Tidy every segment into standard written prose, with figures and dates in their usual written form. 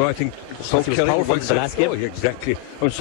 No, I think South Kerry powerful in the last game. Oh, exactly. I think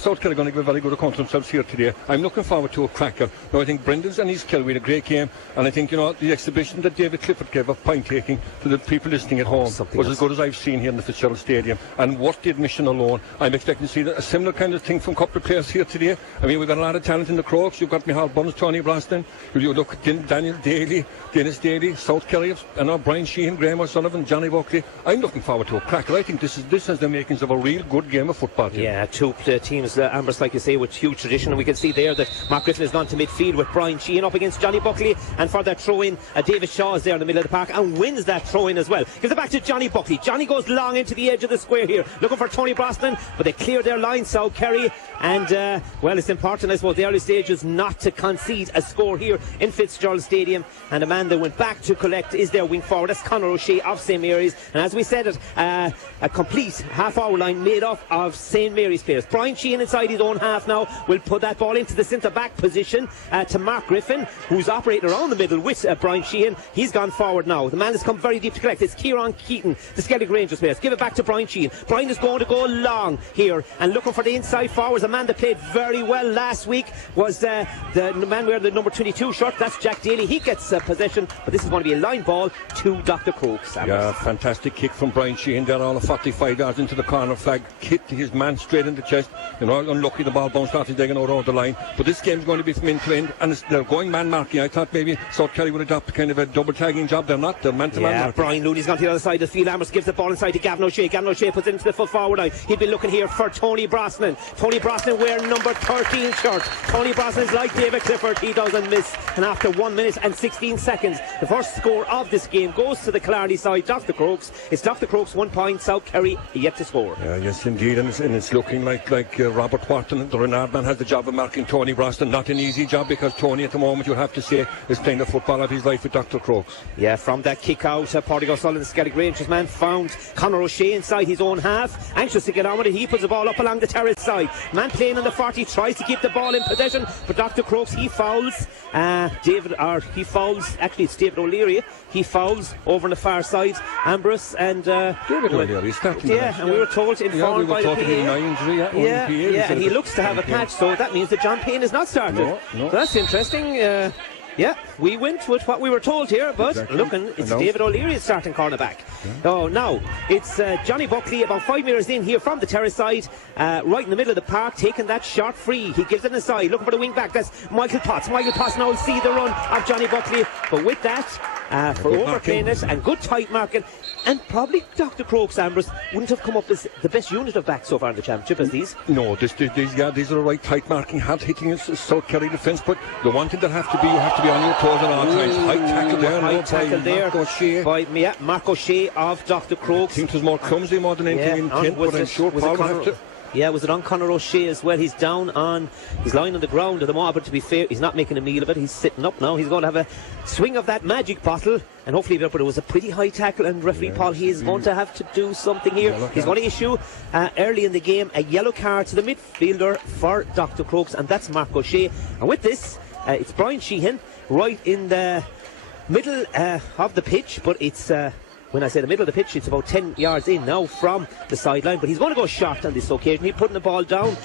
South Kerry are going to give a very good account of themselves here today. I'm looking forward to a cracker. No, I think Brendan's and East Kerry had a great game, and I think, you know, the exhibition that David Clifford gave of point taking to the people listening at home was as good as I've seen here in the Fitzgerald Stadium, and worth the admission alone. I'm expecting to see a similar kind of thing from a couple of players here today. I mean, we've got a lot of talent in the Crokes. You've got Michal Burns, Tony Brosnan, you look at Daniel Daly, Dennis Daly, South Kerry, and Brian Sheehan, Graham O'Sullivan, Johnny Buckley. I'm looking forward to a cracker. I think this has the makings of a real good game of football. Yeah, two teams, Ambrose, like you say, with huge tradition, and we can see there that Mark Griffin has gone to midfield with Brian Sheehan up against Johnny Buckley, and for that throw-in, David Shaw is there in the middle of the park and wins that throw-in as well. Gives it back to Johnny Buckley. Johnny goes long into the edge of the square here, looking for Tony Brosnan, but they clear their line, South Kerry, and well, it's important, I suppose, the early stages not to concede a score here in Fitzgerald Stadium, and a man that went back to collect is their wing forward. That's Conor O'Shea of St Mary's, and as we said it, a complete half-hour line made up of St Mary's players. Brian Sheehan inside his own half now will put that ball into the centre-back position to Mark Griffin, who's operating around the middle with Brian Sheehan. He's gone forward now. The man has come very deep to collect. It's Kieran Keaton, the Skellig Rangers players. Give it back to Brian Sheehan. Brian is going to go long here and looking for the inside forwards. A man that played very well last week was the man wearing the number 22 shirt. That's Jack Daly. He gets possession, but this is going to be a line ball to Dr. Crokes. Yeah, fantastic kick from Brian Sheehan there, all of 45 yards into the corner flag, hit his man straight in the chest. You know, unlucky the ball bounced off his leg and out over the line, but this game's going to be from end to end, and they're going man marking. I thought maybe South Kerry would adopt kind of a double tagging job. They're not, they're man to man marking. Brian Looney's gone to the other side of the field. Amherst gives the ball inside to Gavin O'Shea. Gavin O'Shea puts it into the full forward line. He'd be looking here for Tony Brosnan. Tony Brosnan wearing number 13 shirt. Tony Brosnan is like David Clifford, he doesn't miss, and after 1 minute and 16 seconds the first score of this game goes to the Killarney side, Dr. Crokes. It's Dr. Crokes 1 point, South Kerry yet to score. Yes indeed, and it's looking like Robert Wharton, the Renard man, has the job of marking Tony Brosnan. Not an easy job, because Tony at the moment, you'll have to say, is playing the football of his life with Dr. Crokes. Yeah, from that kick out, Pádraig O'Sullivan, the Skellig Rangers man, found Conor O'Shea inside his own half, anxious to get on with it. He puts the ball up along the terrace side. Man playing on the 40 tries to keep the ball in possession, but Dr. Crokes, he fouls actually it's David O'Leary, he fouls over on the far side, Ambrose, and David O'Leary starting. And we were told to inform by the PA. And he looks to have a patch, so that means that John Payne is not started. No. So that's interesting. Yeah, we went with what we were told here, but looking, it's David O'Leary starting cornerback. Oh, now it's Johnny Buckley about 5 metres in here from the terrace side, right in the middle of the park, taking that shot free. He gives it inside, looking for the wing back. That's Michael Potts. Michael Potts now will see the run of Johnny Buckley, but with that, for overplaying it and good tight marking, and probably Dr. Crokes, Ambrose, wouldn't have come up as the best unit of backs so far in the championship as these. No, these are the right tight marking, hard hitting South Kerry defence, but the one thing that you have to be on your toes at all times. High tackle there by Mark O'Shea of Dr. Crokes. I think it was more clumsy more than anything intent, but I'm sure Paul will have to. Yeah, was it on Conor O'Shea as well? He's lying on the ground at the moment, but to be fair, he's not making a meal of it. He's sitting up now. He's going to have a swing of that magic bottle, and hopefully, but it was a pretty high tackle, and referee Paul, he is going to have to do something here. He's going to issue early in the game a yellow card to the midfielder for Dr. Crokes, and that's Mark O'Shea. And with this, it's Brian Sheehan right in the middle of the pitch, but it's when I say the middle of the pitch, it's about 10 yards in now from the sideline, but he's going to go short on this occasion. He's putting the ball down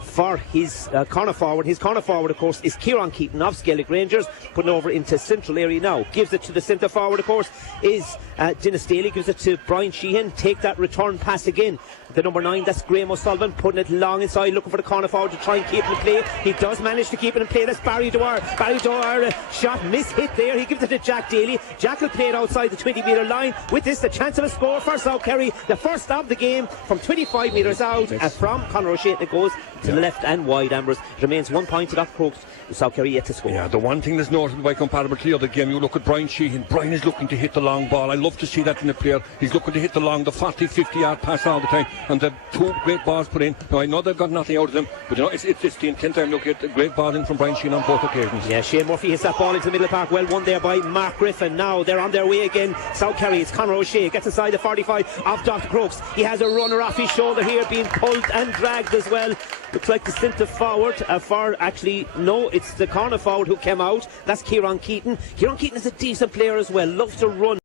for his corner forward. His corner forward, of course, is Kieran Keaton of Skellig Rangers, putting over into central area now. Gives it to the centre forward, of course, is Dennis Daly. Gives it to Brian Sheehan. Take that return pass again. The number 9, that's Graham O'Sullivan, putting it long inside, looking for the corner forward to try and keep it in play. He does manage to keep it in play. That's Barry Dwyer. Barry Dwyer, shot miss-hit there. He gives it to Jack Daly. Jack will play it outside the 20-metre line. With this, the chance of a score for South Kerry. The first of the game from 25 metres out from Conor O'Shea. It goes to the left and wide. Ambrose remains 1 point to Dr. Crokes. South Kerry yet to score. Yeah, the one thing that's notable by comparable to the other game, you look at Brian Sheehan. Brian is looking to hit the long ball. I love to see that in a player. He's looking to hit the 40-50 yard pass all the time, and the two great balls put in. Now I know they've got nothing out of them, but you know, it's the intent. I'm looking at the great ball in from Brian Sheehan on both occasions. Yeah, Shane Murphy hits that ball into the middle of the park. Well won there by Mark Griffin. Now they're on their way again. South Kerry, it's Conor O'Shea, gets inside the 45 of Dr. Crokes. He has a runner off his shoulder here, being pulled and dragged as well. Looks like the centre forward it's the corner forward who came out. That's Kieran Keaton. Kieran Keaton is a decent player as well, loves to run.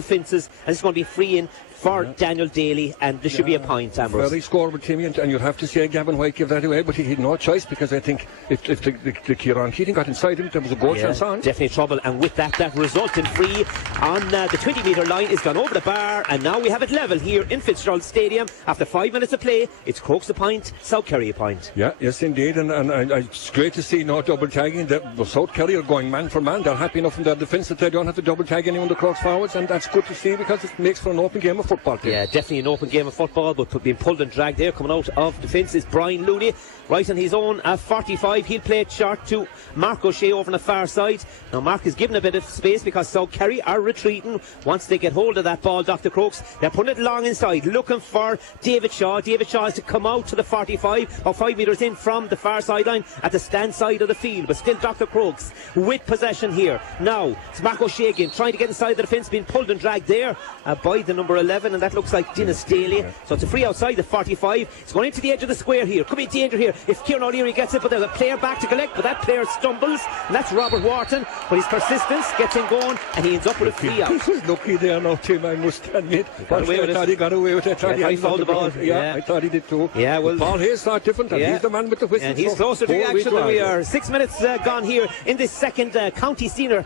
defences, and it's going to be free in for Daniel Daly, and this should be a point, Ambrose. Very scoreable, Timmy, and you'd have to say Gavin White gave that away, but he had no choice, because I think if the Kieran Keating got inside him, there was a goal chance on. Definitely trouble, and with that resultant free on the 20-metre line is gone over the bar, and now we have it level here in Fitzgerald Stadium. After 5 minutes of play, it's Crokes a point, South Kerry a point. Yeah, yes indeed, and it's great to see no double tagging. The South Kerry are going man for man. They're happy enough in their defence that they don't have to double tag anyone the Crokes forwards, and that's good to see, because it makes for an open game of football. Yeah, definitely an open game of football, but being pulled and dragged there. Coming out of defence is Brian Looney, right on his own 45. He'll play it short to Mark O'Shea over on the far side. Now Mark is given a bit of space because South Kerry are retreating. Once they get hold of that ball, Dr. Crokes, they're putting it long inside, looking for David Shaw. David Shaw is to come out to the 45 or 5 metres in from the far sideline at the stand side of the field, but still Dr. Crokes with possession here. Now it's Mark O'Shea again, trying to get inside the defence, being pulled and dragged there by the number 11, and that looks like Dennis Daly. So it's a free outside the 45. It's going into the edge of the square here. Could be danger here if Kieran O'Leary gets it, but there's a player back to collect, but that player stumbles, and that's Robert Wharton. But his persistence gets him going, and he ends up with a free out. He was lucky there now, Tim, I must admit. He got away with it. He got away with it. He fouled the ball. Yeah, I thought he did too. Yeah, well, Paul Hayes thought different, and he's the man with the whistle. And he's closer to the action than we are. 6 minutes gone here in this second county senior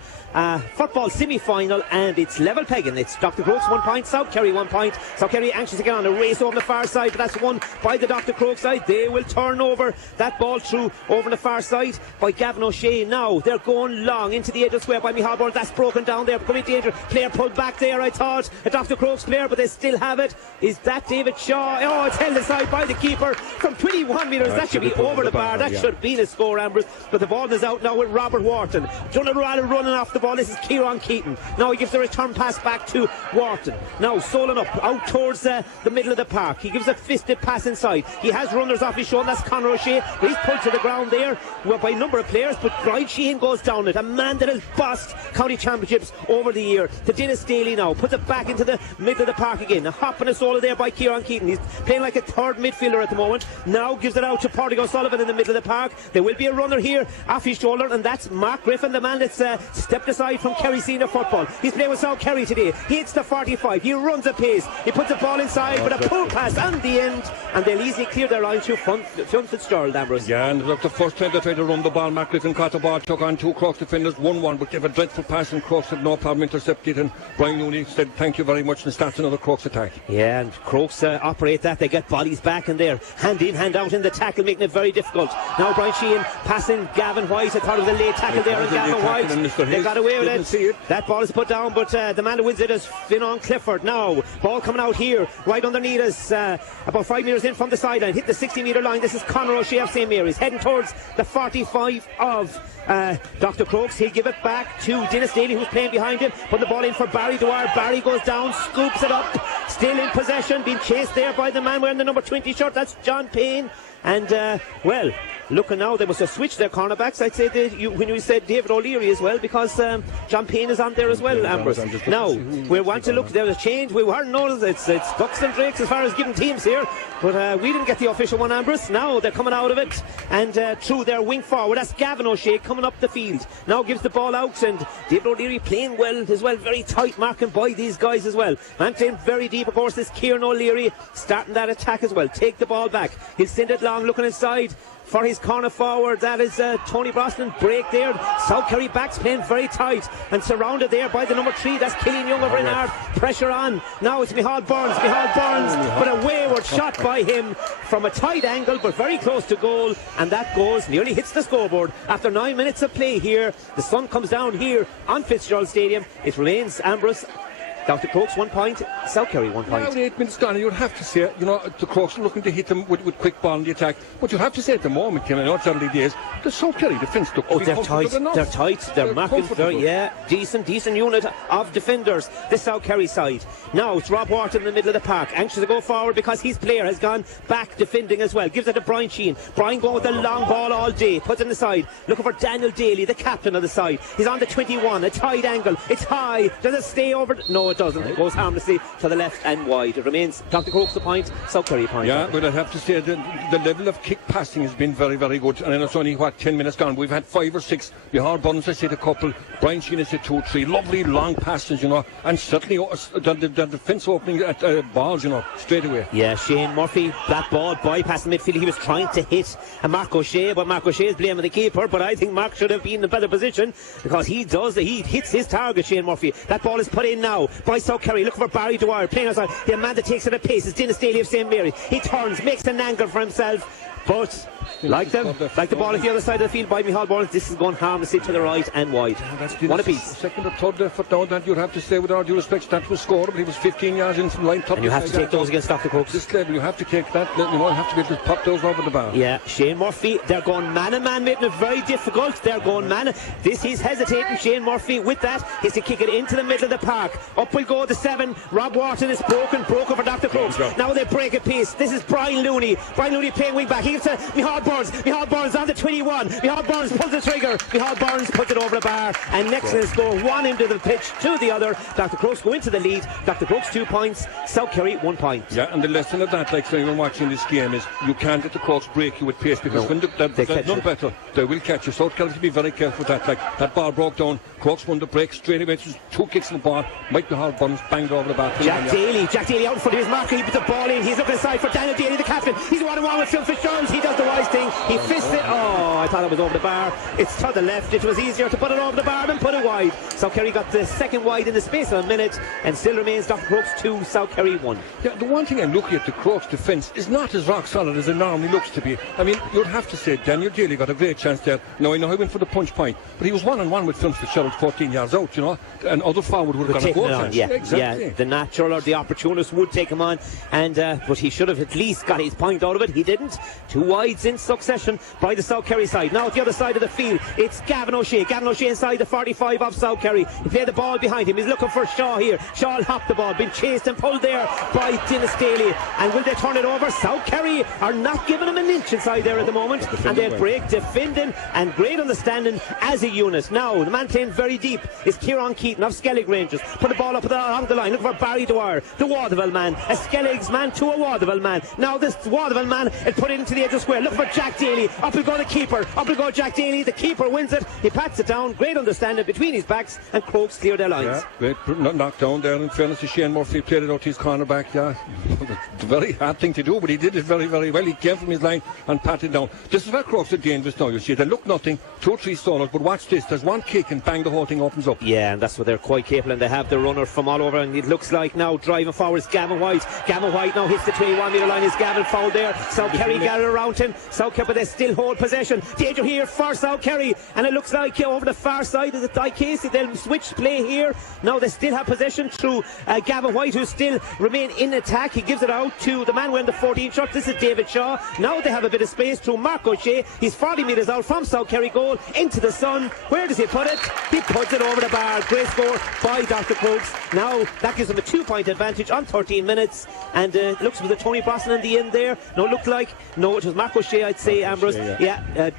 football semi-final, and it's level pegging. It's Dr. Crokes 1 point, South Kerry 1 point. South Kerry anxious to get on a race over the far side, but that's won by the Dr. Crokes side. They will turn over that ball through over the far side by Gavin O'Shea. Now they're going long into the edge of the square by Micheál Burns. That's broken down there, becoming danger. Player pulled back there, I thought a Dr. Crokes player, but they still have it. Is that David Shaw? Oh, it's held aside by the keeper from 21 metres. That should be over the bar. That should be the score, Ambrose. But the ball is out now with Robert Wharton. Jonathan Rowell running off the ball. This is Kieran Keating. Now he gives the return pass back to Wharton. Now Solon up out towards the middle of the park. He gives a fisted pass inside. He has runners off his shoulder. That's Conor O'Shea. He's pulled to the ground there by a number of players, but Brian Sheehan goes down it. A man that has bossed county championships over the year. To Dennis Daly now. Puts it back into the middle of the park again. A hop and a solo there by Kieran Keating. He's playing like a third midfielder at the moment. Now gives it out to Pádraig O'Sullivan in the middle of the park. There will be a runner here off his shoulder, and that's Mark Griffin, the man that's stepped aside from Kerry senior football. He's playing with South Kerry today. He hits the 45. He runs at pace. He puts the ball inside, but a pull pass on the end, and they'll easily clear their line through Fitzgerald, Ambrose. Yeah, and look, the first time they tried to run the ball, Mark Griffin caught the ball, took on two Crokes defenders, 1-1, but gave a dreadful pass, and Crokes had no problem intercepted, and Brian Looney said thank you very much, and starts another Crokes attack. Yeah, and Crokes operate that. They get bodies back in there, hand in, hand out in the tackle, making it very difficult. Now Brian Sheehan passing Gavin White. I thought it was a late tackle there on Gavin White. They got away with it. That ball is put down, but the man who wins it is Finan Clifford. Now ball coming out here right underneath us, about 5 metres in from the sideline, hit the 60-metre line. This is Conor O'Shea of St Mary's heading towards the 45 of Dr. Crokes. He'll give it back to Dennis Daly, who's playing behind him. Put the ball in for Barry Dwyer. Barry goes down, scoops it up, still in possession, being chased there by the man wearing the number 20 shirt. That's John Payne. And well, looking now, they must have switched their cornerbacks. I'd say when you said David O'Leary as well, because John Payne is on there as well, Ambrose. Now we want to look. There's a change. We weren't noticed. It's Ducks and Drakes as far as giving teams here, but we didn't get the official one, Ambrose. Now they're coming out of it and through their wing forward. That's Gavin O'Shea coming up the field. Now gives the ball out, and David O'Leary playing well as well, very tight marking by these guys as well. Man playing very deep, of course. This Kieran O'Leary starting that attack as well. Take the ball back. He'll send it long, looking inside for his corner forward. That is Tony Brosnan. Break there. South Kerry backs playing very tight and surrounded there by the number 3. That's Killian Young of Renard. Pressure on. Now it's Micheál Burns. But a wayward shot by him from a tight angle, but very close to goal, and that goes, nearly hits the scoreboard. After 9 minutes of play here, the sun comes down here on Fitzgerald Stadium. It remains, Ambrose, Dr. Crokes 1 point, South Kerry 1 point. Now 8 minutes gone, and you'd have to say, you know, the Crokes are looking to hit them with quick ball in the attack, but you have to say at the moment, Tim, I know it's early days, the South Kerry defence look to be comfortable enough. They're tight, they're marking very, decent unit of defenders, this South Kerry side. Now it's Rob Wharton in the middle of the park, anxious to go forward because his player has gone back defending as well. Gives it to Brian Sheehan. Brian going with the long ball all day, puts it in the side, looking for Daniel Daly, the captain of the side. He's on the 21, a tight angle, it's high, does it stay over? No, it doesn't. It goes harmlessly to the left and wide. It remains Dr. Crokes a point, South Kerry a point. Yeah, but I'd have to say the level of kick passing has been very, very good. And it's only, 10 minutes gone. We've had 5 or 6. The hard buns, I said a couple. Brian Sheen has said 2 or 3. Lovely long passes, you know. And certainly the defence opening at balls, you know, straight away. Yeah, Shane Murphy, that ball bypassing midfield. He was trying to hit Mark O'Shea, but Mark O'Shea is blaming the keeper. But I think Mark should have been in a better position because he hits his target, Shane Murphy. That ball is put in now by South Kerry, looking for Barry Dwyer, playing outside. The man that takes it at pace is Dennis Daly of St. Mary. He turns, makes an angle for himself, but like the ball at the other side of the field by Micheál Burns, this is going harmlessly to the right and wide. One apiece. Second or third foot down, that you'd have to say, with all due respect, that was scored, but he was 15 yards in from line top. And you have to take those against Dr. Crokes. This level, you have to take that, you know, you have to be able to pop those over the bar. Yeah, Shane Murphy, they're going man-and-man, making it very difficult. They're going man. He's hesitating, Shane Murphy, with that. He's to kick it into the middle of the park. Up will go the 7. Rob Wharton is broken for Dr. Crokes. Now they break a piece. This is Brian Looney. Brian Looney playing wing back. He gets to Micheál Burns. Micheál Burns on the 21. Micheál Burns pulls the trigger. Micheál Burns puts it over the bar. And next they'll score one into the pitch to the other. Dr. Crokes go into the lead. Dr. Crokes 2 points. South Kerry 1 point. Yeah, and the lesson of that, like anyone watching this game, is you can't let the Crokes break you with pace, because when they're none better, they will catch you. So Kerry to be very careful with that. Like that ball broke down. Crokes won the break straight away. Just 2 kicks in the ball. Mike Micheál Burns banged over the bar. Jack Daly out in front of his marker. He puts the ball in. He's looking aside for Daniel Daly, the captain. He's 1-on-1 with Phil Fitzgerald. He does the wise thing. He fists it. Oh, I thought it was over the bar. It's to the left. It was easier to put it over the bar than put it wide. South Kerry got the second wide in the space of a minute, and still remains Dr. Crokes 2, South Kerry 1. Yeah, the one thing I'm looking at, the Crokes defence is not as rock solid as it normally looks to be. I mean, you'd have to say Daniel Daly got a great chance there. Now, I know he went for the punch point, but he was 1-on-1 with Phil Fitzgerald 14 yards out, you know, and other forward would have got a goal chance. Yeah, exactly. Yeah, the natural or the opportunist would take him on, and but he should have at least got his point out of it. He didn't. 2 wides in succession by the South Kerry side. Now at the other side of the field, it's Gavin O'Shea. Gavin O'Shea inside the 45 of South Kerry. He played the ball behind him. He's looking for Shaw here. Shaw will hop the ball. Been chased and pulled there by Dennis Daly. And will they turn it over? South Kerry are not giving him an inch inside there at the moment. And they'll break, defending and great understanding as a unit. Now, the man playing very deep is Kieran Keaton of Skellig Rangers. Put the ball up along the line. Look for Barry Dwyer, the Waterville man. A Skellig's man to a Waterville man. Now this Waterville man is put it into the edge of square. Look for Jack Daly. Up will go the keeper. Up will go Jack Daly. The keeper wins it. He pats it down. Great understanding between his backs, and Crokes clear their lines. Yeah, great knocked down there. In fairness to Shane Murphy, played it out to his cornerback. Yeah, it's a very hard thing to do, but he did it very, very well. He came from his line and patted down. This is where Crokes are dangerous now. You see, they look nothing, 2 or 3 stalls, but watch this. There's one kick and bang, the whole thing opens up. Yeah, and that's what they're quite capable, and they have the runner from all over, and it looks like now driving forward is Gavin White. Gavin White now hits the 21-metre line. Is Gavin fouled there? South Kerry gathered around him. South Kerry, but they still hold possession. Danger here for South Kerry, and it looks like over the far side of the Casey, they'll switch play here. Now they still have possession through Gavin White, who still remain in attack. He gives it out to the man wearing the 14 shot. This is David Shaw. Now they have a bit of space through Mark O'Shea. He's 40 metres out from South Kerry goal into the sun. Where does he put it? He puts it over the bar. Great score by Dr. Crokes. Now that gives him a 2-point advantage on 13 minutes, and it looks with the Tony Brosnan in the end there. No, it looked like it was Mark O'Shea, I'd say, Ambrose.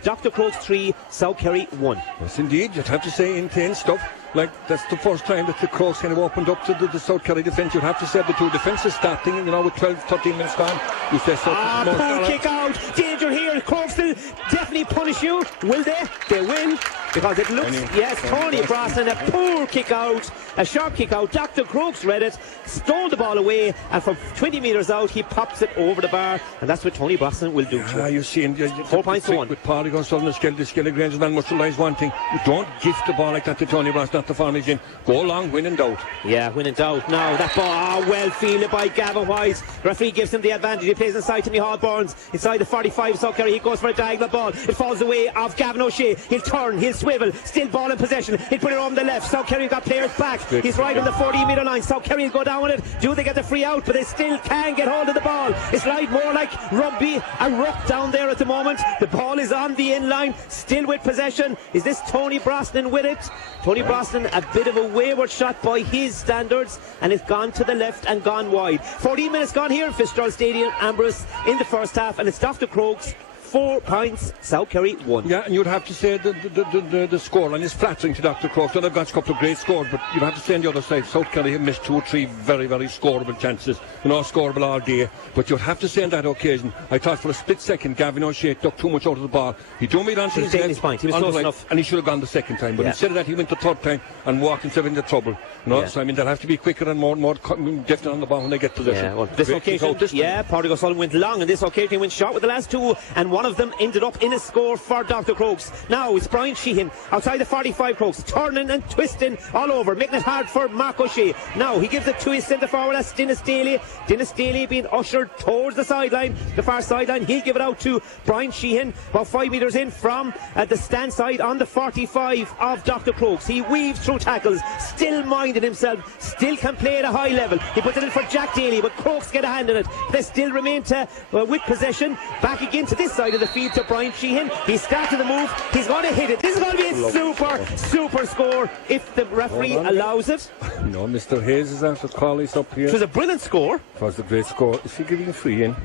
Dr. Crokes 3, South Kerry 1. Yes, indeed. You'd have to say intense stuff. Like, that's the first time that the Crokes kind of opened up to the South Kerry defence. You'd have to say the 2 defences starting, you know, with 12-13 minutes gone. You say poor kick out. Danger here. Crokes will definitely punish you. Will they? They will. Because it looks, yes, Tony Brosnan, a poor kick out, a sharp kick out. Dr. Crokes read it, stole the ball away, and from 20 metres out, he pops it over the bar, and that's what Tony Brosnan will do. You're seeing 4 points to 1. With Paddy Gonsalves and the Skellig Rangers, man must realise one thing: you don't gift the ball like that to Tony Brosnan, not the formation. Go along, win in doubt. Yeah, win in doubt. Now that ball, well fielded by Gavin White. The referee gives him the advantage. He plays inside to Micheál Burns, inside the 45. South Kerry, he goes for a diagonal ball. It falls away of Gavin O'Shea. He'll turn, he'll swivel, still ball in possession. He'll put it on the left. South Kerry got players back. He's right on the 40-metre line. South Kerry will go down with it. Do they get the free out? But they still can get hold of the ball. It's like more like rugby, a ruck down there at the moment. The ball is on the in line, still with possession. Is this Tony Brosnan with it? Tony Brosnan, a bit of a wayward shot by his standards, and it's gone to the left and gone wide. 14 minutes gone here in Fitzgerald Stadium, Ambrose, in the first half, and it's Dr. Crokes 4 points, South Kerry 1. Yeah, and you'd have to say the scoreline is flattering to Dr. Crokes. They've got a couple of great scores, but you'd have to say on the other side, South Kerry have missed 2 or 3 very, very scoreable chances. Scoreable all day. But you'd have to say on that occasion, I thought for a split second, Gavin O'Shea took too much out of the ball. He drew me onto his left, he was close enough, and he should have gone the second time. But instead of that, he went the third time and walked himself into trouble. So I mean, they'll have to be quicker and more definite on the ball when they get possession. Yeah, well, this occasion, Pádraig O'Sullivan went long, and this occasion he went short with the last 2, and one of them ended up in a score for Dr. Crokes. Now it's Brian Sheehan outside the 45 Crokes, turning and twisting all over, making it hard for Mark O'Shea. Now he gives it to his centre forward, that's Dennis Daly. Dennis Daly being ushered towards the sideline, the far sideline. He'll give it out to Brian Sheehan, about 5 metres in from the stand side on the 45 of Dr. Crokes. He weaves through tackles, still minding himself, still can play at a high level. He puts it in for Jack Daly, but Crokes get a hand in it. They still remain with possession. Back again to this side of the field to Brian Sheehan. He's starting the move. He's going to hit it. This is going to be a super score if the referee allows it. No, Mr. Hayes is after call this up here. It was a brilliant score. It was a great score. Is he giving free in?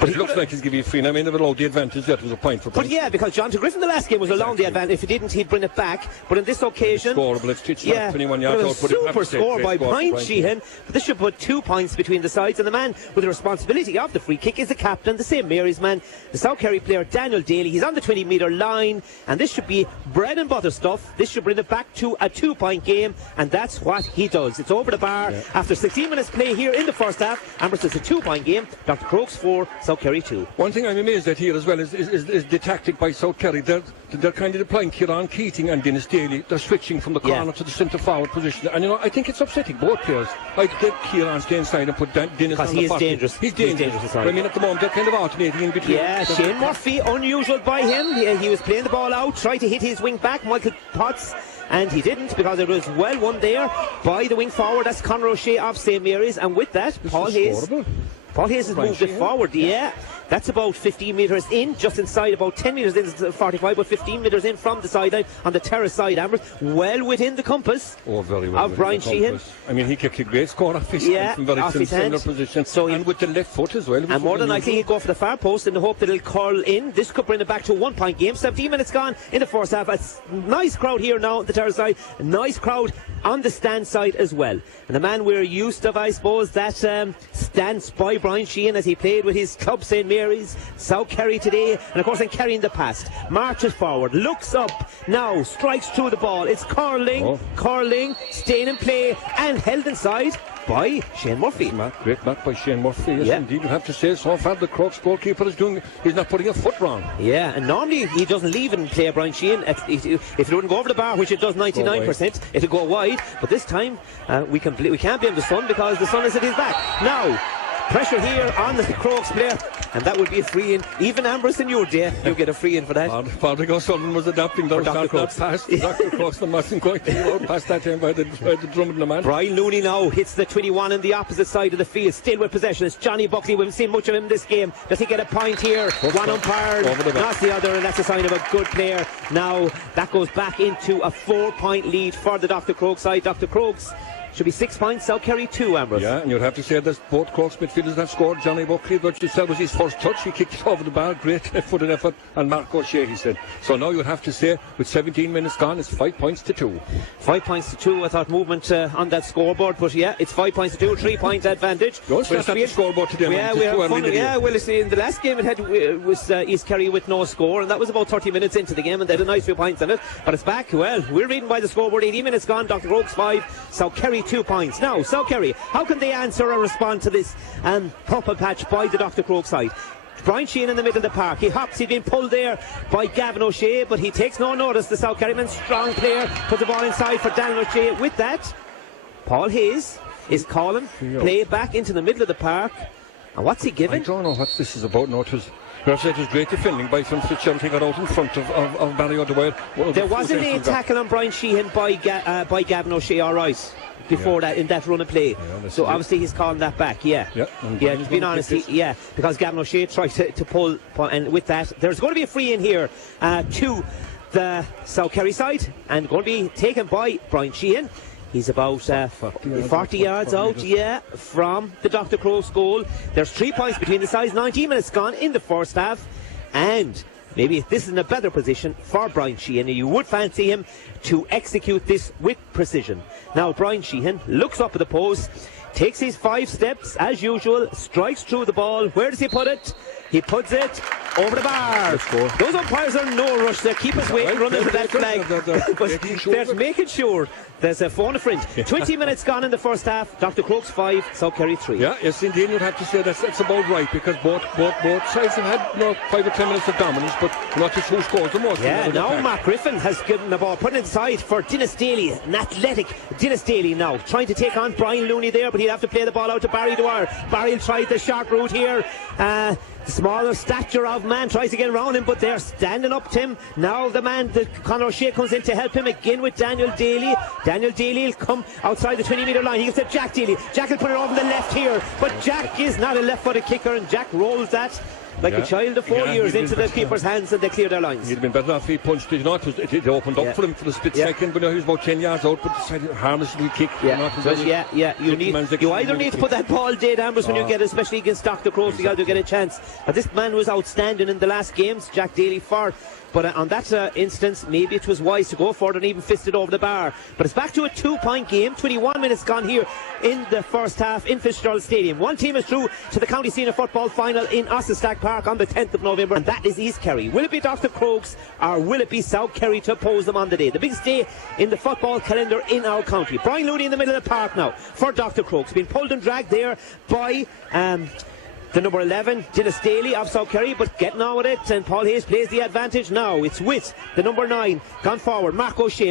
But it looks like he's giving you free. I mean, they've allowed the advantage. That was a point for point. But yeah, because John Griffin the last game was allowed the advantage. If he didn't, he'd bring it back. But in this occasion, scoreable. It's 21 yards out. Super score by Brian Sheehan. But this should put 2 points between the sides. And the man with the responsibility of the free kick is the captain, the St. Mary's man, the South Kerry player Daniel Daly. He's on the 20-metre line, and this should be bread and butter stuff. This should bring it back to a 2-point game, and that's what he does. It's over the bar after 16 minutes play here in the first half. Amherst, it's a 2-point game. Dr. Crokes 4, South Kerry 2. One thing I'm amazed at here as well is the tactic by South Kerry. They're kind of deploying Kieran Keating and Dennis Daly. They're switching from the corner to the centre forward position, and I think it's upsetting both players. I'd get Kieran stay inside and put Dennis on the bottom. Dangerous. He's dangerous. I mean, at the moment they're kind of alternating in between. Yeah, Shane Murphy, unusual by him. He was playing the ball out, tried to hit his wing back, Michael Potts, and he didn't, because it was well won there by the wing forward. That's Conor O'Shea of St. Mary's, and with that, Paul Hayes has moved it forward. Yeah, that's about 15 metres in, just inside, about 10 metres in, 45, but 15 metres in from the sideline on the terrace side. Amherst, well within the compass very well of Brian Sheehan. I mean, he kicked a great score off his hand from very similar position, and with the left foot as well. And more than likely he'll go for the far post in the hope that it'll curl in. This could bring it back to a 1-point game. 17 minutes gone in the first half. A nice crowd here now on the terrace side, a nice crowd on the stand side as well. And the man we're used to, I suppose, that stance by Brian Sheehan as he played with his club St. Mary's, South Kerry today, and of course in Kerry in the past. Marches forward, looks up, now strikes through the ball. It's curling, staying in play and held inside by Shane Murphy. Great mark by Shane Murphy. Yes, indeed. You have to say so far the Crokes goalkeeper he's not putting a foot wrong. Yeah, and normally he doesn't leave and play Brian Sheehan. If it wouldn't go over the bar, which it does 99%, it'll go wide. But this time we can't blame the sun, because the sun is at his back. Now, pressure here on the Crokes player, and that would be a free in. Even Ambrose in your day, you get a free in for that. Pádraig O'Sullivan was adapting those not past Dr. Crokes. They mustn't go past that time by the Drummond man. Brian Looney now hits the 21 on the opposite side of the field, still with possession. It's Johnny Buckley. We haven't seen much of him this game. Does he get a point here? One umpired, not the other, and that's a sign of a good player. Now that goes back into a 4-point lead for the Dr. Crokes side. Dr. Crokes should be 6 points, South Kerry 2, Ambrose. Yeah, and you'd have to say that both Crokes midfielders have scored. Johnny Buckley, which was his first touch. He kicked it over the bar, great left-footed effort, and Mark O'Shea, he said. So now you'd have to say, with 17 minutes gone, it's 5 points to 2. 5 points to 2, I thought movement on that scoreboard, but yeah, it's 5 points to 2, 3-point advantage. Don't start the scoreboard today. Yeah, we have fun. Yeah, well, in the last game it was East Kerry with no score, and that was about 30 minutes into the game, and they had a nice few points on it. But it's back. Well, we're reading by the scoreboard, 80 minutes gone, Dr. Crokes 5, South Kerry 2 points. Now, South Kerry, how can they answer or respond to this purple patch by the Dr. Crokes side? Brian Sheehan in the middle of the park. He hops, he's been pulled there by Gavin O'Shea, but he takes no notice. The South Kerryman, strong player, puts the ball inside for Daniel O'Shea. With that, Paul Hayes is calling play back into the middle of the park. And what's he giving? I don't know what this is about. No, it was great defending by Finn Fitzgerald. He got out in front of Barry O'Dwyer. There was a late tackle on Brian Sheehan by Gavin O'Shea, all right, before that, in that run of play. So obviously he's calling that back. To be honest, because Gavin O'Shea tried to pull, and with that, there's going to be a free in here to the South Kerry side, and going to be taken by Brian Sheehan. He's about 40 yards out, from the Dr. Crokes goal. There's 3 points between the sides. 19 minutes gone in the first half. and maybe this is in a better position for Brian Sheehan. You would fancy him to execute this with precision. Now Brian Sheehan looks up at the post, takes his 5 steps as usual, strikes through the ball. Where does he put it? He puts it over the bar. Those umpires are no rush. They keep us waiting, running for that flag. They're making sure there's a phone a friend. 20 minutes gone in the first half. Dr. Crokes 5, South Kerry 3. Yeah, yes, indeed, you'd have to say that's about right, because both sides have had 5 or 10 minutes of dominance, but not just who scores the most. Yeah, now Mark Griffin has given the ball, put it inside for Dennis Daly, an athletic Dennis Daly now, trying to take on Brian Looney there, but he'll have to play the ball out to Barry Dwyer. Barry will try the short route here. The smaller stature of man tries to get around him, but they're standing up to him. Now the man, Conor O'Shea, comes in to help him again with Daniel Daly. Daniel Daly will come outside the 20-metre line. He gets to Jack Daly. Jack will put it over the left here, but Jack is not a left-footed kicker, and Jack rolls that like a child of 4 years into the keeper's hands, and they clear their lines. He'd have been better off if he punched it. It opened up for him for the split second, but he was about 10 yards out, but decided harness the kick. You either need to put that ball dead, Ambrose, when you get, especially against Dr. Crokes, you got to get a chance. But this man was outstanding in the last games, Jack Daly for. But on that instance, maybe it was wise to go for it and even fist it over the bar. But it's back to a 2-point game. 21 minutes gone here in the first half in Fitzgerald Stadium. One team is through to the County Senior Football Final in Ossenstack Park on the 10th of November, and that is East Kerry. Will it be Dr. Crokes or will it be South Kerry to oppose them on the day? The biggest day in the football calendar in our county. Brian Looney in the middle of the park now for Dr. Crokes. Being pulled and dragged there by the number 11, Dennis Daly of South Kerry, but getting on with it, and Paul Hayes plays the advantage now. It's with the number 9, gone forward, Mark O'Shea,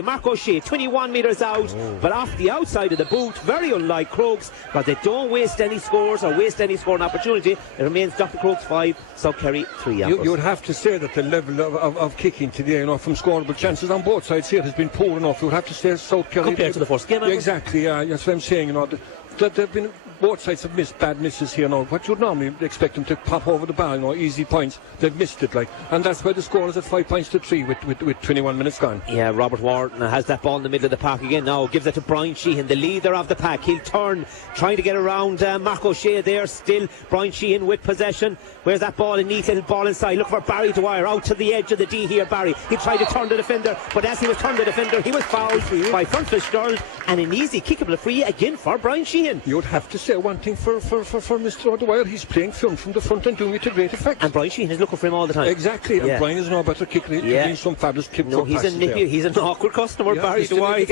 21 metres out, but off the outside of the boot, very unlike Crokes, but they don't waste any scores or waste any scoring opportunity. It remains Dr. Crokes 5, South Kerry 3. You would have to say that the level of kicking today, from scoreable chances on both sides here has been poor enough. You would have to say South Kerry compared to the first game. Exactly, that's what I'm saying. They've been, both sides have missed bad misses here now. What you'd normally expect them to pop over the bar, easy points. They've missed it, and that's why the score is at 5 points to 3 with 21 minutes gone. Yeah, Robert Warden has that ball in the middle of the park again now. Gives it to Brian Sheehan, the leader of the pack. He'll turn, trying to get around Mark O'Shea there. Still Brian Sheehan with possession. Where's that ball? A neat little ball inside. Look for Barry Dwyer out to the edge of the D here. Barry, he tried to turn the defender, but as he was turned the defender, he was fouled by front Fitzgerald, and an easy kickable free again for Brian Sheehan. You'd have to say one thing for Mr. O'Dwyer. He's playing film from the front and doing it to great effect. And Brian Sheehan is looking for him all the time. Exactly, and Brian is no better kicker. He's some fabulous kick. No, he's an awkward customer, Barry Dwyer.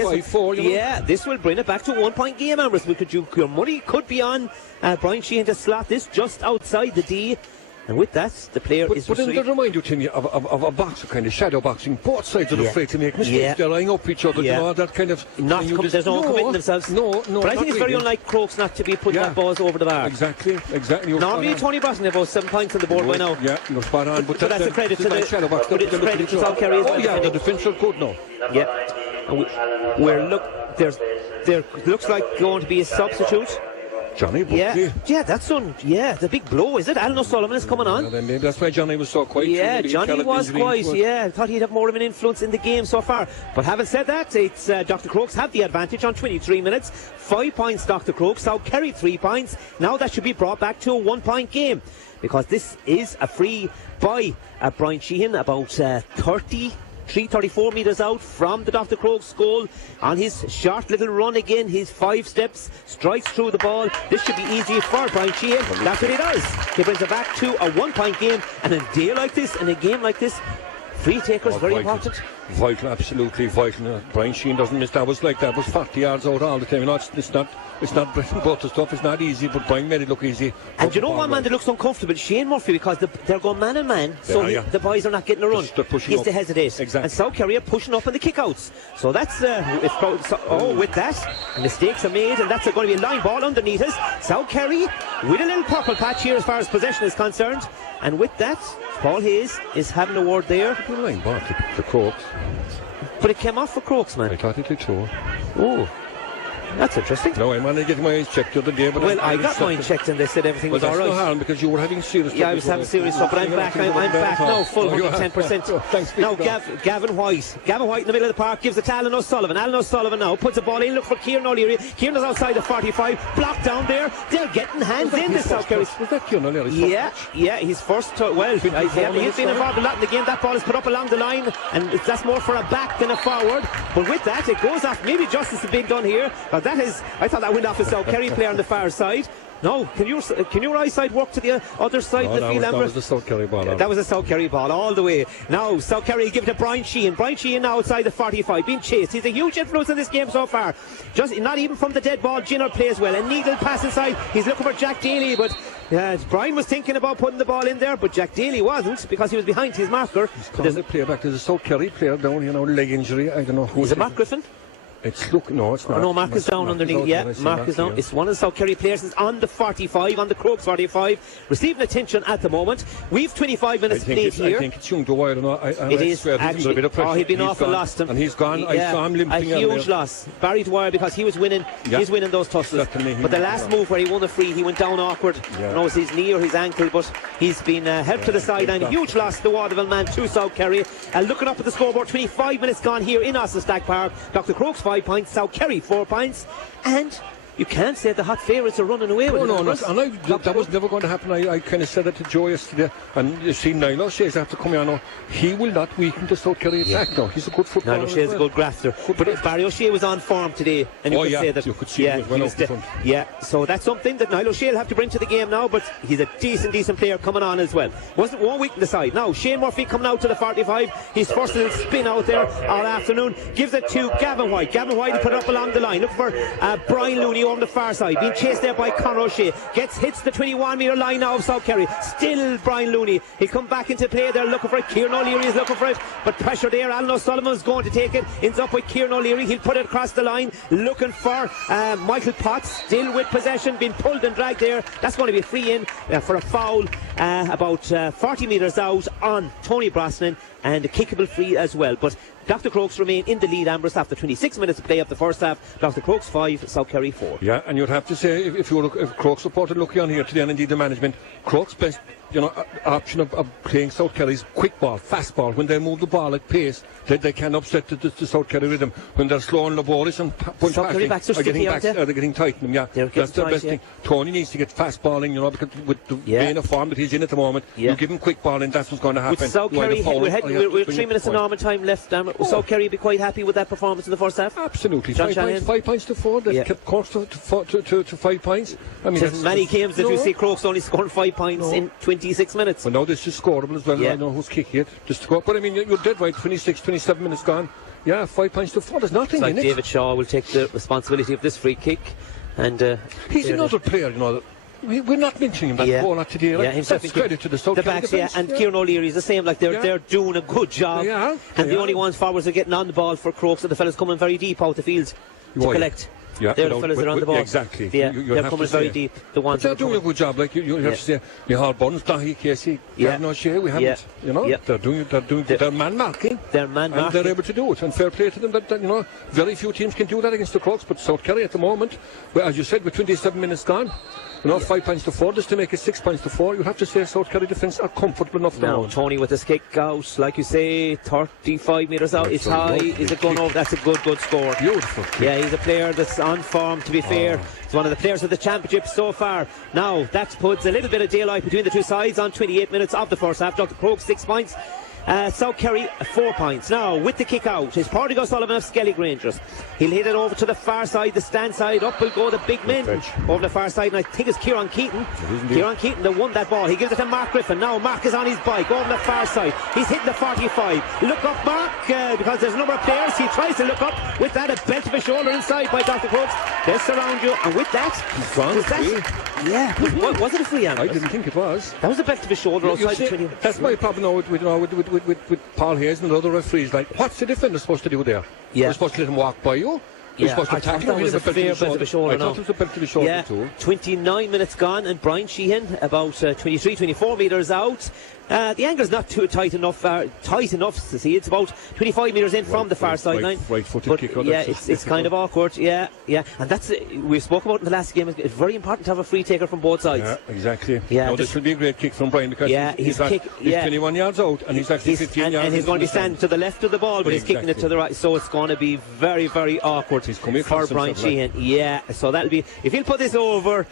Yeah, this will bring it back to a 1-point game, Ambrose. Your money could be on Brian Sheehan to slot this just outside the D. And with that, the player is... But doesn't that remind you, Timmy, of a boxer, kind of shadow boxing? Both sides are afraid to make mistakes. They're eyeing up each other, that kind of... There's no committing themselves. No, but I think it's very unlike Crokes not to be putting that balls over the bar. Exactly. Normally, Tony Boston have about 7 points on the board by now. Yeah, you're spot on. But that's a credit to the shadow box. But it's a credit to South Kerry as well. Oh, yeah, the defence are good now. Yeah. There looks like going to be a substitute. Johnny Buckley. That's the big blow, is it? Alan O'Sullivan is coming on. Maybe that's why Johnny was so quiet. Yeah, Johnny was quiet. I thought he'd have more of an influence in the game so far. But having said that, it's Dr. Crokes have the advantage on 23 minutes. 5 points Dr. Crokes. South Kerry 3 points. Now that should be brought back to a 1-point game, because this is a free by Brian Sheehan, about 34 metres out from the Dr. Crokes goal. On his short little run again, his 5 steps, strikes through the ball. This should be easy for Brian Sheehan. That's what he does. He brings it back to a 1-point game, and in a day like this, in a game like this, free takers very important. Vital, absolutely vital. Brian Sheehan doesn't miss that. Was like that. Was 40 yards out all the time. It's not bread and butter stuff. It's not easy, but Brian made it look easy. And you know one man that looks uncomfortable? Shane Murphy, because they're going man and man, so the boys are not getting a run. He's to hesitate. Exactly. And South Kerry are pushing up in the kickouts. So that's with that, mistakes are made, and that's going to be a line ball underneath us. South Kerry with a little purple patch here as far as possession is concerned. And with that, Paul Hayes is having a word there. The line ball to Crokes. But it came off for Crokes, man. I thought it did too. Oh. That's interesting. No, I managed to get my eyes checked the other day. But Well, I got mine checked and they said everything was all right. Well, that's no harm because you were having serious trouble. Yeah, I was having serious trouble, but I'm back. I'm back now, full 110%. Thanks. Now, Gavin White in the middle of the park gives it to Alan O'Sullivan. Alan O'Sullivan now puts a ball in, look for Kieran O'Leary. Kieran is outside the 45, blocked down there. They're getting hands in the South Kerry. Was that Kieran O'Leary? Yeah, his first. He's been involved a lot in the game. That ball is put up along the line, and that's more for a back than a forward. But with that, it goes off. Maybe justice has been done here. But that is, I thought that went off a South Kerry player on the far side. No, can your eyesight work to the other side of the field, That was the South Kerry ball. That was a South Kerry ball all the way. Now South Kerry give it to Brian Sheehan. Brian Sheehan now outside the 45, being chased. He's a huge influence in this game so far. Just not even from the dead ball. Ginner plays well. A needle pass inside. He's looking for Jack Daly, but Brian was thinking about putting the ball in there, but Jack Daly wasn't because he was behind his marker. There's a player back. There's a South Kerry player down, leg injury. I don't know who. Is it Mark Griffin? It's no, it's not. No, Mark is down underneath. Yeah, Mark is down. It's one of the South Kerry players is on the 45, on the Crokes 45, receiving attention at the moment. We've 25 minutes played here. I think it's Young Dwyer. It is actually. He'd been awful lost him. And he's gone. I saw him limping. A huge loss. Barry Dwyer, because he was winning. He's winning those tussles. But the last move where he won the free, he went down awkward. I don't know if it's his knee or his ankle, but he's been helped to the sideline. A huge loss, the Waterville man to South Kerry. Looking up at the scoreboard, 25 minutes gone here in Ossenstack Park. Dr. Crokes 5 points, South Kerry 4 points, and you can't say the hot favourites are running away with it. No, that was never going to happen. I kind of said that to Joe yesterday, and you see Niall O'Shea's have to come here now. He will not weaken the South Kerry attack now. He's a good footballer. Niall O'Shea's a good grafter. But Barry O'Shea was on form today, and you could say that. You could see he was so that's something that Niall O'Shea will have to bring to the game now, but he's a decent player coming on as well. Won't weaken the side. Now, Shane Murphy coming out to the 45. His first little spin out there all afternoon. Gives it to Gavin White. Gavin White will put it up along the line. Look for Brian Looney on the far side. Being chased there by Conor O'Shea. Hits the 21-metre line now of South Kerry. Still Brian Looney. He'll come back into play there looking for it. Kieran O'Leary is looking for it. But pressure there. Alan O'Sullivan is going to take it. Ends up with Kieran O'Leary. He'll put it across the line. Looking for Michael Potts. Still with possession. Being pulled and dragged there. That's going to be a free in for a foul about 40 metres out on Tony Brosnan. And a kickable free as well. But Dr. Crokes remain in the lead, Ambrose, after 26 minutes of play of the first half. Dr. Crokes 5, South Kerry 4. Yeah, and you'd have to say, if Crokes supported looking on here today, and indeed the management, Crokes' best option of playing South Kerry's quick ball, fast ball. When they move the ball at pace, they can upset the South Kerry rhythm. When they're slow and laborious and punch passing, they're getting tight in them. Yeah, that's the best thing. Tony needs to get fast balling, because with the vein of form that he's in at the moment, you give him quick balling, that's what's going to happen. With South Kerry, we're 3 minutes of normal time left. Will South Kerry be quite happy with that performance in the first half? Absolutely. 5 points to 4. They kept Crokes to 5 points. I mean, there's many games that you see Crokes only scoring 5 points in 26 minutes. Well, now this is scoreable as well. I know who's kicking it. Just to go. But I mean, you're dead right. 27 minutes gone. Yeah, 5 points to 4. There's nothing in it. David Shaw will take the responsibility of this free kick, and he's another player. We're not mentioning him that ball today. Right? That's credit to the South Kerry defence. And Kieran O'Leary is the same. Like they're doing a good job. And the only ones forwards are getting on the ball for Crokes, and the fellas coming very deep out the field to collect. Yeah, they're the fellas that are on the ball. Exactly. Yeah, they're coming very deep. The ones they're doing a good job. Like you have to say, Michal Buns, Dahi, Casey, Gavin O'Shea. We haven't. They're man marking. And they're able to do it. And fair play to them. That very few teams can do that against the Crokes. But South Kerry at the moment, as you said, with 27 minutes gone. 5 points to 4, just to make it 6 points to 4. You have to say South Kerry defence are comfortable enough now. Tony with his kick out, like you say, 35 metres out. It's high. Is it going over? That's a good score. Beautiful. Yeah, he's a player that's on form, to be fair. He's one of the players of the championship so far. Now, that puts a little bit of daylight between the two sides on 28 minutes of the first half. Dr. Crokes 6 points. South Kerry 4 points. Now with the kick out is Portigo Sullivan of Skellig Rangers. He'll hit it over to the far side, the stand side. Up will go the big men over the far side, and I think it's Kieran Keaton. Kieran Keaton that won that ball. He gives it to Mark Griffin. Now Mark is on his bike over the far side. He's hitting the 45. Look up, Mark, because there's a number of players. He tries to look up. With that, a belt of a shoulder inside by Dr. Crokes. They'll surround you, and with that, was it a free hand? I didn't think it was. That was a belt of a shoulder outside the 20. That's my problem now with Paul Hayes and other referees. Like, what's the defender supposed to do there? We're supposed to let him walk by you. You're supposed to tackle him. That was a fair belt of a shoulder. I thought it was a belt of a shoulder too. 29 minutes gone, and Brian Sheehan about 23-24 metres out. The angle's not too tight enough to see. It's about 25 metres in from the far sideline. Right-footed kick. Yeah, it's kind of awkward. Yeah. And that's we spoke about in the last game. It's very important to have a free taker from both sides. Yeah, exactly. Yeah, no, this will be a great kick from Brian because he's 21 yards out and he's actually 15 yards. And he's going to be standing to the left of the ball, but he's kicking it to the right. So it's going to be very, very awkward for Brian Sheehan. Yeah, so that'll be, if he'll put this over,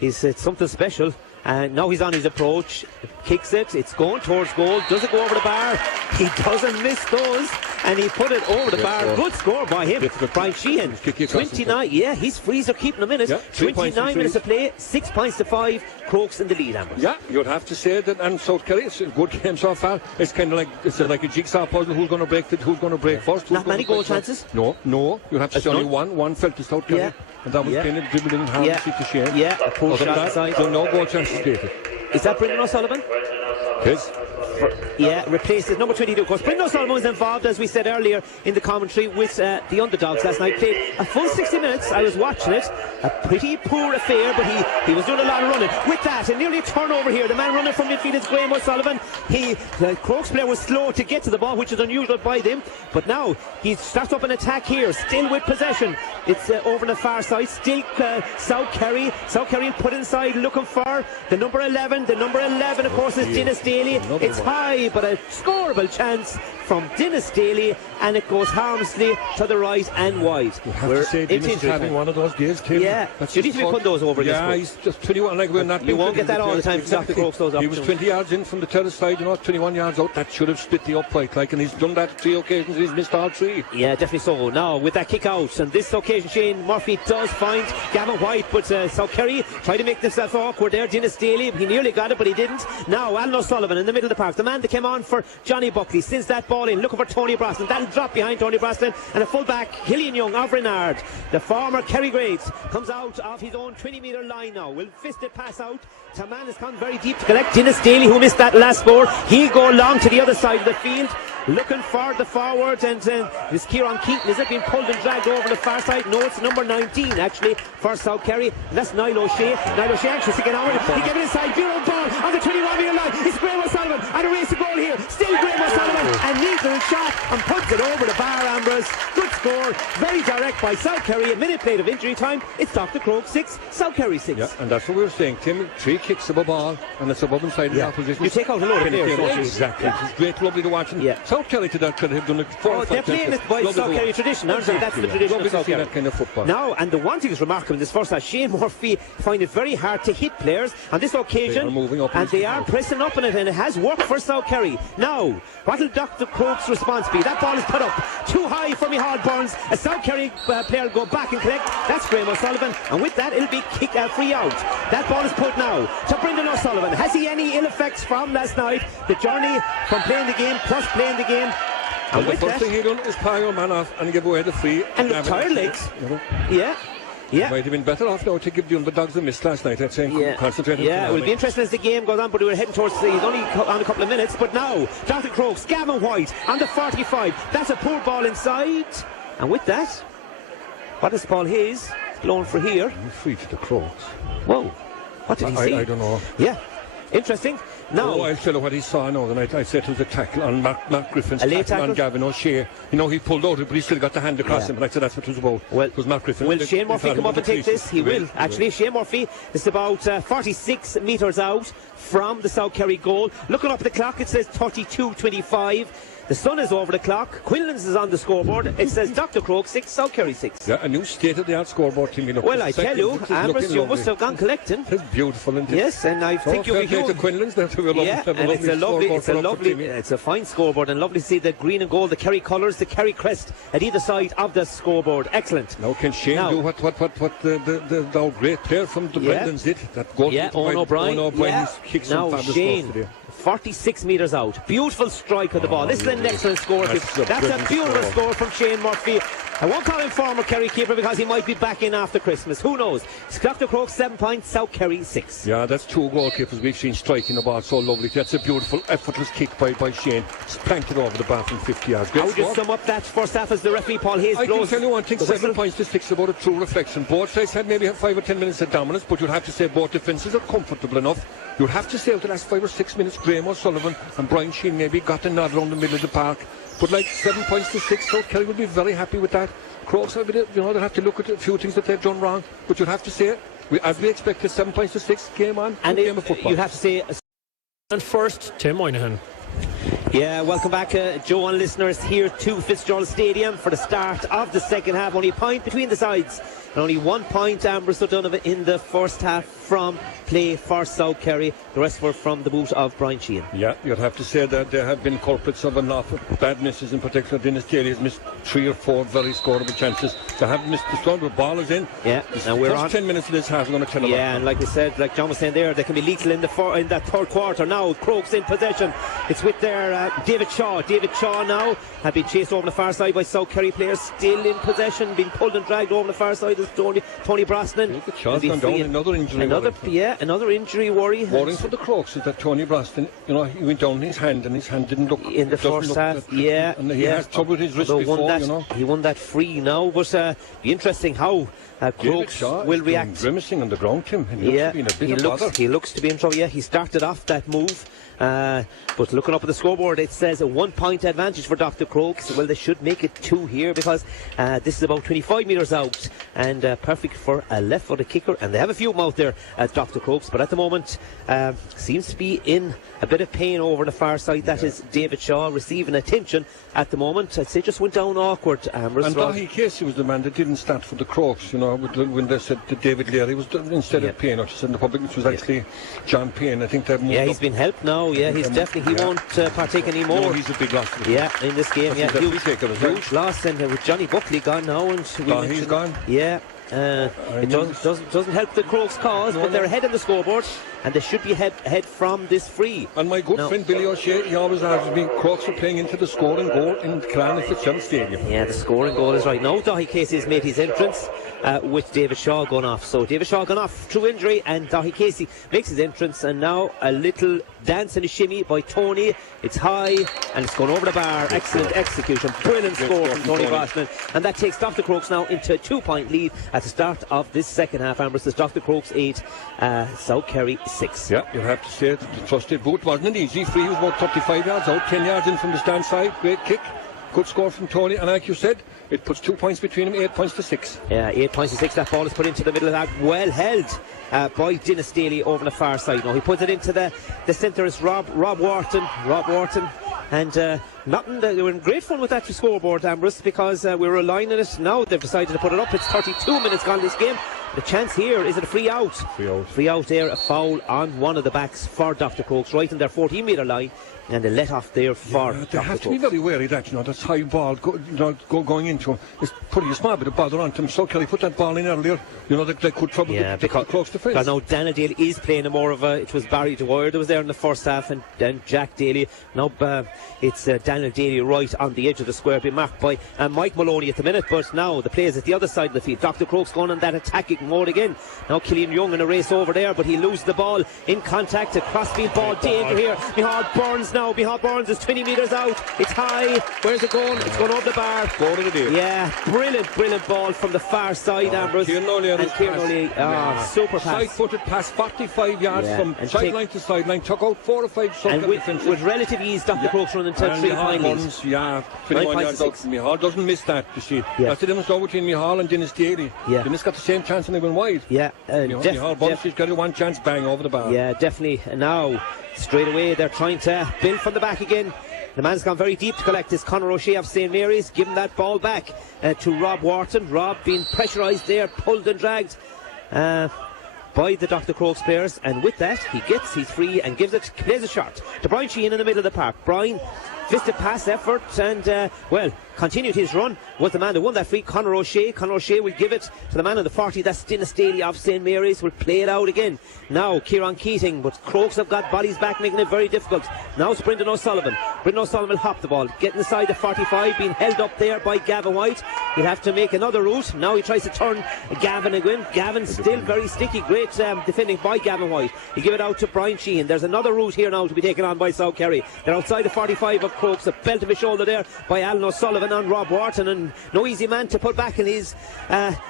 it's something special. And now he's on his approach, kicks it, it's going towards goal. Does it go over the bar? He doesn't miss those, and he put it over the bar. Good score by him, Brian Sheehan. 29, his frees are keeping him in it. 29 minutes of play, 6 points to 5. Crokes in the lead, Ambrose. Yeah, you'd have to say that. And South Kerry, it's a good game so far. It's kind of like a jigsaw puzzle. Who's going to break it? Who's going to break first? Not many goal chances. No. You have to say only one fell to South Kerry. And that was kind of dribbling hard to Shane. Yeah, a poor shot inside. So no goal chances created. Is that Brendan O'Sullivan? Yes. Replaced as number 22. Of course, Brendan O'Sullivan was involved, as we said earlier, in the commentary with the underdogs last night. Played a full 60 minutes. I was watching it. A pretty poor affair, but he was doing a lot of running. With that, and nearly a turnover here. The man running from midfield is Graham O'Sullivan. The Crokes player was slow to get to the ball, which is unusual by them. But now he starts up an attack here, still with possession. It's over on the far side. Still South Kerry. South Kerry put inside, looking for the number 11. The number 11, of course, is Dennis Daly. It's high, but a scoreable chance from Dennis Daly, and it goes harmlessly to the right and wide. You have to say Dennis is having one of those days, Tim. Yeah, you need to be putting those over. Yeah, he's just 21. Like we're not. You won't get that all the time. Exactly. He was 20 yards in from the terrace side, 21 yards out. That should have split the upright, and he's done that 3 occasions. He's missed all 3. Yeah, definitely so. Now with that kick out, and this occasion Shane Murphy does find Gavin White, but South Kerry tried to make themselves awkward there. Dennis Daly, he nearly got it, but he didn't. Now Alan O'Sullivan in the middle of the park, the man that came on for Johnny Buckley, sends that ball in, looking for Tony Brosnan. That'll drop behind Tony Brosnan, and a fullback, Killian Young of Renard, the former Kerry Grades, comes out of his own 20-metre line now. Will fist it pass out. Taman has come very deep to collect. Dennis Daly, who missed that last score, he'll go along to the other side of the field, looking for the forward, and is Kieran Keaton, is it being pulled and dragged over the far side? No, it's number 19 actually for South Kerry, and that's Niall O'Shea. Niall O'Shea anxious to get on with it. He gave it inside, Bureau ball on the 21-metre line. It's Graham O'Sullivan, and a race to goal here. Still Graham O'Sullivan, and needs a shot and puts it over the bar. Ambrose, good score, very direct by South Kerry. A minute played of injury time. It's Dr. Crokes 6, South Kerry 6. Yeah, and that's what we were saying, Tim. 3 kicks of a ball, and it's above inside the opposition. You take out a load of players. Exactly. It's great, lovely to watch. And South Kerry to that could have done it 4 or 5 they're playing it by South Kerry tradition, aren't they? That's the tradition of South Kerry. That kind of football. Now, and the one thing that's remarkable in this first half, Shane Murphy find it very hard to hit players on this occasion. They are moving up, and they are pressing up on it, and it has worked for South Kerry. Now, what will Dr. Crokes' response be? That ball is put up too high for Micheál Burns. A South Kerry player will go back and collect. That's Graham O'Sullivan, and with that it'll be free out. That ball is put now to Brendan O'Sullivan. Has he any ill effects from last night? The journey from playing the game plus playing the game. And the first thing he done is pile your man off and give away the free. And look tired legs. Yeah. Might have been better off now to give the underdogs a miss last night, I'd say. Concentrate. Yeah, it will be interesting as the game goes on, but we're heading towards, he's only on a couple of minutes, but now, Dr. Crokes, Gavin White on the 45. That's a poor ball inside. And with that, what is the ball his? Blown for here. Free to the Crokes. Whoa. What did he see? I don't know. Yeah. Interesting. Now, I'll tell you what he saw now. The night I said it was a tackle on Mark Griffin's tackle on Gavin O'Shea. He pulled out it, but he still got the hand across him. And I said that's what it was about. Well, it was Mark Griffin. Will Shane Murphy come up and take this? He will. Actually, Shane Murphy is about 46 metres out from the South Kerry goal. Looking up at the clock, it says 32:25. The sun is over the clock. Quinlan's is on the scoreboard. It says Dr. Crokes 6, South Kerry 6. Yeah, a new state-of-the-art scoreboard team. Well, I tell you, Ambrose, you must have gone collecting. It's beautiful, isn't it? Yes, and I think you'll be to Quinlan's. It's a fine scoreboard, and lovely to see the green and gold, the Kerry colours, the Kerry crest at either side of the scoreboard. Excellent. Now can Shane do what the great player from the Brendans did? That goal. Yeah, Owen O'Brien. Now Shane. 46 metres out. Beautiful strike of the ball. This is an excellent score. That's a beautiful score from Shane Murphy. I won't call him former Kerry keeper because he might be back in after Christmas. Who knows? Dr. Crokes 7 points, South Kerry 6. Yeah, that's 2 goalkeepers we've seen striking the ball so lovely. That's a beautiful, effortless kick by Shane. Planked it over the bar from 50 yards. How would you sum up that first half as the referee Paul Hayes blows? I can tell you one thing, 7 points to 6 is about a true reflection. Both sides had maybe 5 or 10 minutes of dominance, but you'd have to say both defences are comfortable enough. You'd have to say over the last 5 or 6 minutes, Graham O'Sullivan and Brian Sheen maybe got a nod around the middle of the park. But like 7 points to 6, South Kerry will be very happy with that. Crokes, they'll have to look at a few things that they've done wrong, but you'd have to say, as we expected, 7 points to 6, game on, and game of football. You'd have to say... And first, Tim Moynihan. Yeah, welcome back, Joe and listeners, here to Fitzgerald Stadium for the start of the second half. Only a point between the sides, and only 1 point Amherst Donovan in the first half from play for South Kerry. The rest were from the boot of Brian Sheehan. Yeah, you'd have to say that there have been culprits of an awful bad misses. In particular, Dennis Daly has missed 3 or 4 very scoreable chances. They have missed the score, the ball is in. Yeah, and we're on 10 minutes of this half are going to tell them. Yeah, and like we said, like John was saying there, they can be lethal in that third quarter. Now Crokes in possession. It's with their David Shaw. David Shaw now have been chased over the far side by South Kerry players, still in possession, being pulled and dragged over the far side as Tony Brosnan. Shaw's gone down, another injury. Another injury worry. Worrying for the Crokes is that Tony Brosnan, he went down his hand and his hand didn't look in the first half. And he has trouble with his wrist before. He won that free now, but be interesting how Crokes will react. Grimacing on the ground, Tim. He looks to be in trouble. Yeah, he started off that move. But looking up at the scoreboard, it says a 1 point advantage for Dr. Crokes. Well, they should make it 2 here because this is about 25 metres out and perfect for a left-footed kicker. And they have a few of them out there at Dr. Crokes, but at the moment seems to be in a bit of pain over the far side. That is David Shaw receiving attention at the moment. I'd say just went down awkward. And Dahi Casey was the man that didn't start for the Crokes, when they said that David Leary was instead of Payne, or in the public, it was actually John Payne. I think they've moved he's been helped now. Yeah, he's definitely, he won't partake anymore. No, he's a big loss. Yeah, in this game. Huge loss, and with Johnny Buckley gone now, and he's gone. Yeah. It doesn't help the Crokes cause, but they're ahead on the scoreboard and they should be ahead from this free. And my good friend Billy O'Shea, he always has been, Crokes are playing into the scoring goal in Clan Fitzgerald Stadium. Yeah, the scoring goal is right now. Dahi Casey has made his entrance with David Shaw going off. So David Shaw gone off through injury, and Dahi Casey makes his entrance, and now a little dance and a shimmy by Tony. It's high and it's gone over the bar. Excellent execution, brilliant score from Tony Brosnan, and that takes Dr. Crokes now into a 2 point lead at the start of this second half. Amherst is Dr. Crokes 8, South Kerry 6. Yeah, you'll have to say the trusted boot wasn't an easy free. He was about 35 yards out, 10 yards in from the stand side. Great kick, good score from Tony, and like you said, it puts 2 points between them, 8 points to 6. Yeah, 8 points to 6. That ball is put into the middle of that, well held by Dennis Daly over the far side. Now he puts it into the centre. Is Rob Wharton, and they were in great fun with that scoreboard, Amherst, because we were relying on it. Now they've decided to put it up. It's 32 minutes gone this game. The chance here is it a free out? Free out there, a foul on one of the backs for Dr. Crokes, right in their 14-metre line, and they let off there for Dr. They have to be very wary that, that's high ball going into him. It's putting a small bit of bother on him. So Kelly put that ball in earlier, they could trouble the Crokes defence. Because now Daniel Daly is playing a more of a, it was Barry Dwyer that was there in the first half, and then Jack Daly. Now it's Daniel Daly right on the edge of the square, being marked by Mike Maloney at the minute, but now the players at the other side of the field. Dr. Crokes going on that attacking mode again. Now Killian Young in a race over there, but he loses the ball in contact. A crossfield ball, danger here. Mihal Burns now. Mihal Burns is 20 metres out. It's high. Where's it going? It's going over the bar. Going to the Yeah, brilliant ball from the far side, Ambrose. Kieran O'Leary, super pass. Side-footed pass, 45 yards from sideline to sideline. Took out 4 or 5 and with relative ease, Dr. Crokes running to 3 finals. 21 yards out. Mihal doesn't miss that, you see. That's the difference between Mihal and Dennis Daly. Dennis got the same chance and they went wide. Yeah, Mihal Burns, he's got one chance, bang over the bar. Yeah, definitely. And now straight away they're trying to build from the back again. The man's gone very deep to collect this. Conor O'Shea of St. Mary's giving that ball back to Rob Wharton. Rob being pressurised there, pulled and dragged by the Dr. Crokes players, and with that he's free and plays a shot to Brian Sheehan in the middle of the park. Brian fisted pass effort, and well, continued his run. Was the man who won that free, Conor O'Shea. Conor O'Shea will give it to the man on the 40. That's Dennis Daly of St Mary's. Will play it out again. Now Kieran Keating, but Crokes have got bodies back, making it very difficult. Now it's Brendan O'Sullivan. Brendan O'Sullivan will hop the ball, getting inside the 45, being held up there by Gavin White. He'll have to make another route. Now he tries to turn Gavin again. Gavin still very sticky. Great defending by Gavin White. He give it out to Brian Sheehan. There's another route here now to be taken on by South Kerry. They're outside the 45 of Crokes. A belt of his shoulder there by Alan O'Sullivan on Rob Wharton, and no easy man to put back in his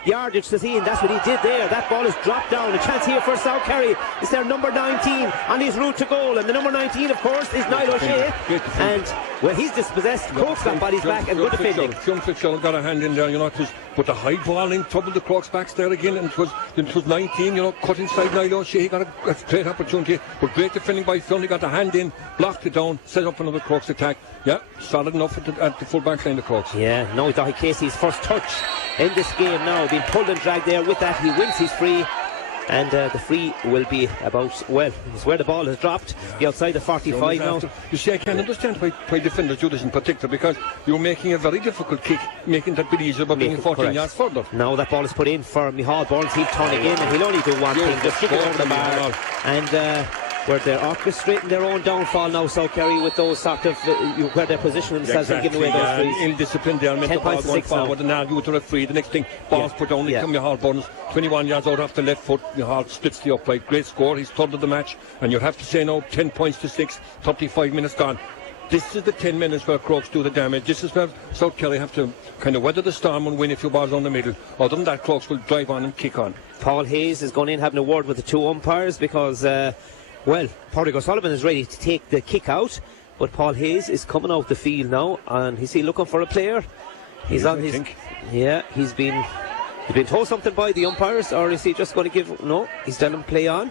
yardage to see, and that's what he did there. That ball is dropped down. A chance here for South Kerry. It's their number 19 on his route to goal, and the number 19 of course is Niall O'Shea, and well, he's dispossessed. Crokes got bodies back and good defending. John Fitzgerald got a hand in there, but the high ball in trouble the Crokes backs there again, and it was 19, cut inside Niall O'Shea. He got a great opportunity, but great defending by Fionn. He got the hand in, blocked it down, set up another Crokes attack. Yeah, solid enough at the full back line of Crokes. Yeah, now Dahi Casey's first touch in this game now, being pulled and dragged there. With that he wins his free, and the free will be about, well, it's where the ball has dropped, be outside the 45 now. You see, I can understand why defenders do this in particular, because you're making a very difficult kick, making that bit easier by being 14 yards further. Now that ball is put in for Micheál Burns. He'll turn again, and he'll only do one thing, just stick it over the bar, and where they're orchestrating their own downfall now, South Kerry, with those sort of where they're positioning themselves and giving away those frees. In discipline, they'll make the ball going forward, and now you to referee. The next thing, ball's put down into Micheál Burns, 21 yards out off the left foot. Micheál splits the upright. Great score. He's third of the match, and you have to say now 10 points to 6, 35 minutes gone. This is the 10 minutes where Crokes do the damage. This is where South Kerry have to kind of weather the storm and win a few balls on the middle. Other than that, Crokes will drive on and kick on. Paul Hayes is going in having a word with the two umpires, because well, Pádraig O'Sullivan is ready to take the kick out, but Paul Hayes is coming out the field now, and is he looking for a player? He's on his, yeah, he's been told something by the umpires, or is he just going to give? No, he's telling him play on.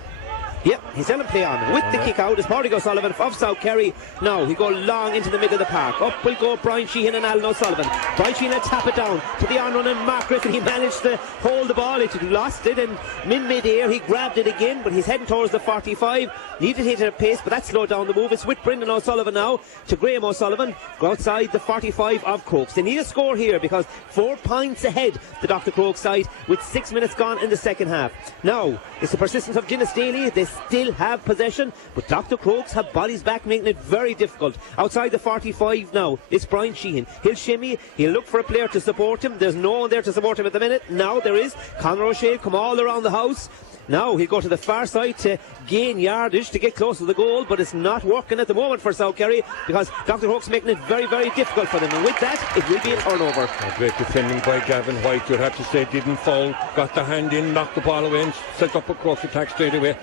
Yeah, he's telling him play on. With the kick out is Pádraig O'Sullivan of South Kerry. Now he go long into the middle of the park. Up will go Brian Sheehan and Alan O'Sullivan. Brian Sheehan will tap it down to the on-run, and Mark Griffin, he managed to hold the ball. He lost it, and in mid-air he grabbed it again, but he's heading towards the 45. Needed to hit it at pace, but that slowed down the move. It's with Brendan O'Sullivan now to Graham O'Sullivan. Go outside the 45 of Crokes. They need a score here, because 4 points ahead the Dr. Crokes side with 6 minutes gone in the second half. Now it's the persistence of Dennis Daly. They still have possession, but Dr. Crokes have bodies back, making it very difficult. Outside the 45 now, it's Brian Sheehan. He'll shimmy, he'll look for a player to support him. There's no one there to support him at the minute. Now there is. Conor O'Shea come all around the house. Now he'll go to the far side to gain yardage to get close to the goal, but it's not working at the moment for South Kerry, because Dr. Crokes making it very, very difficult for them, and with that it will be a turnover. A great defending by Gavin White, you'd have to say, didn't foul, got the hand in, knocked the ball away and set up a Crokes attack straight away.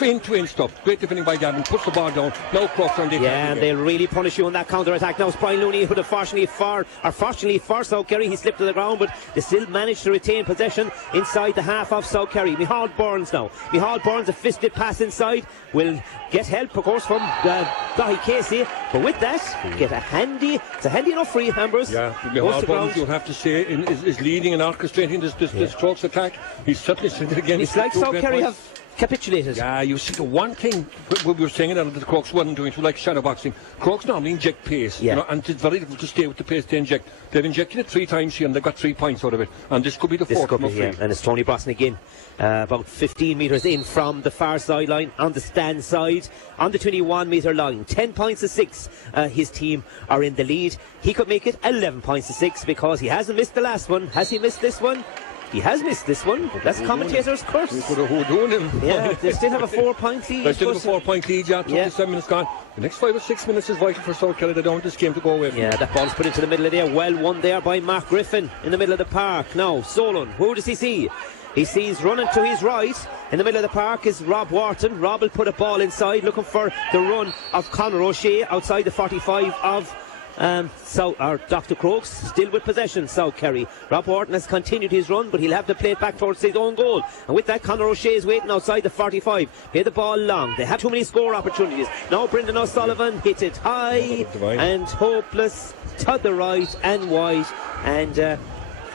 In stuff. Great defending by Gavin, puts the ball down. Now Crokes on the attack. Yeah, and they'll really punish you on that counter attack. Now it's Brian Looney, who fortunately for South Kerry, he slipped to the ground, but they still managed to retain possession inside the half of South Kerry. Micheál Burns now. Micheál Burns, a fisted pass inside, will get help of course from Dahi Casey, but with that get it's a handy enough free, Ambrose. Yeah, Micheál Burns, you'll have to say, is leading and orchestrating this Crokes attack. He's certainly seen it again. It's like South Kerry have capitulated. Yeah, you see, the one thing we were saying that the Crokes weren't doing, like shadow boxing. Crokes normally inject pace, and it's very difficult to stay with the pace they inject. They've injected it 3 times here, and they've got 3 points out of it, and this could be the fourth from a free. And it's Tony Brosnan again, about 15 metres in from the far sideline on the stand side, on the 21 metre line. 10 points to 6. His team are in the lead. He could make it 11 points to 6, because he hasn't missed the last one. Has he missed this one? He has missed this one. That's commentator's curse. Who doing him? Yeah, they still have a 4-point lead. They still have a 4-point lead, 27 minutes gone. The next 5 or 6 minutes is vital for South Kerry. They don't want this game to go away from them. That ball's put into the middle of there. Well won there by Mark Griffin in the middle of the park. Now, Solon, who does he see? He sees running to his right in the middle of the park is Rob Wharton. Rob will put a ball inside, looking for the run of Conor O'Shea outside the 45 of Dr. Crokes, still with possession, South Kerry. Rob Wharton has continued his run, but he'll have to play it back towards his own goal. And with that, Conor O'Shea is waiting outside the 45. Play the ball long. They have too many score opportunities. Now Brendan O'Sullivan hit it high and hopeless to the right and wide. And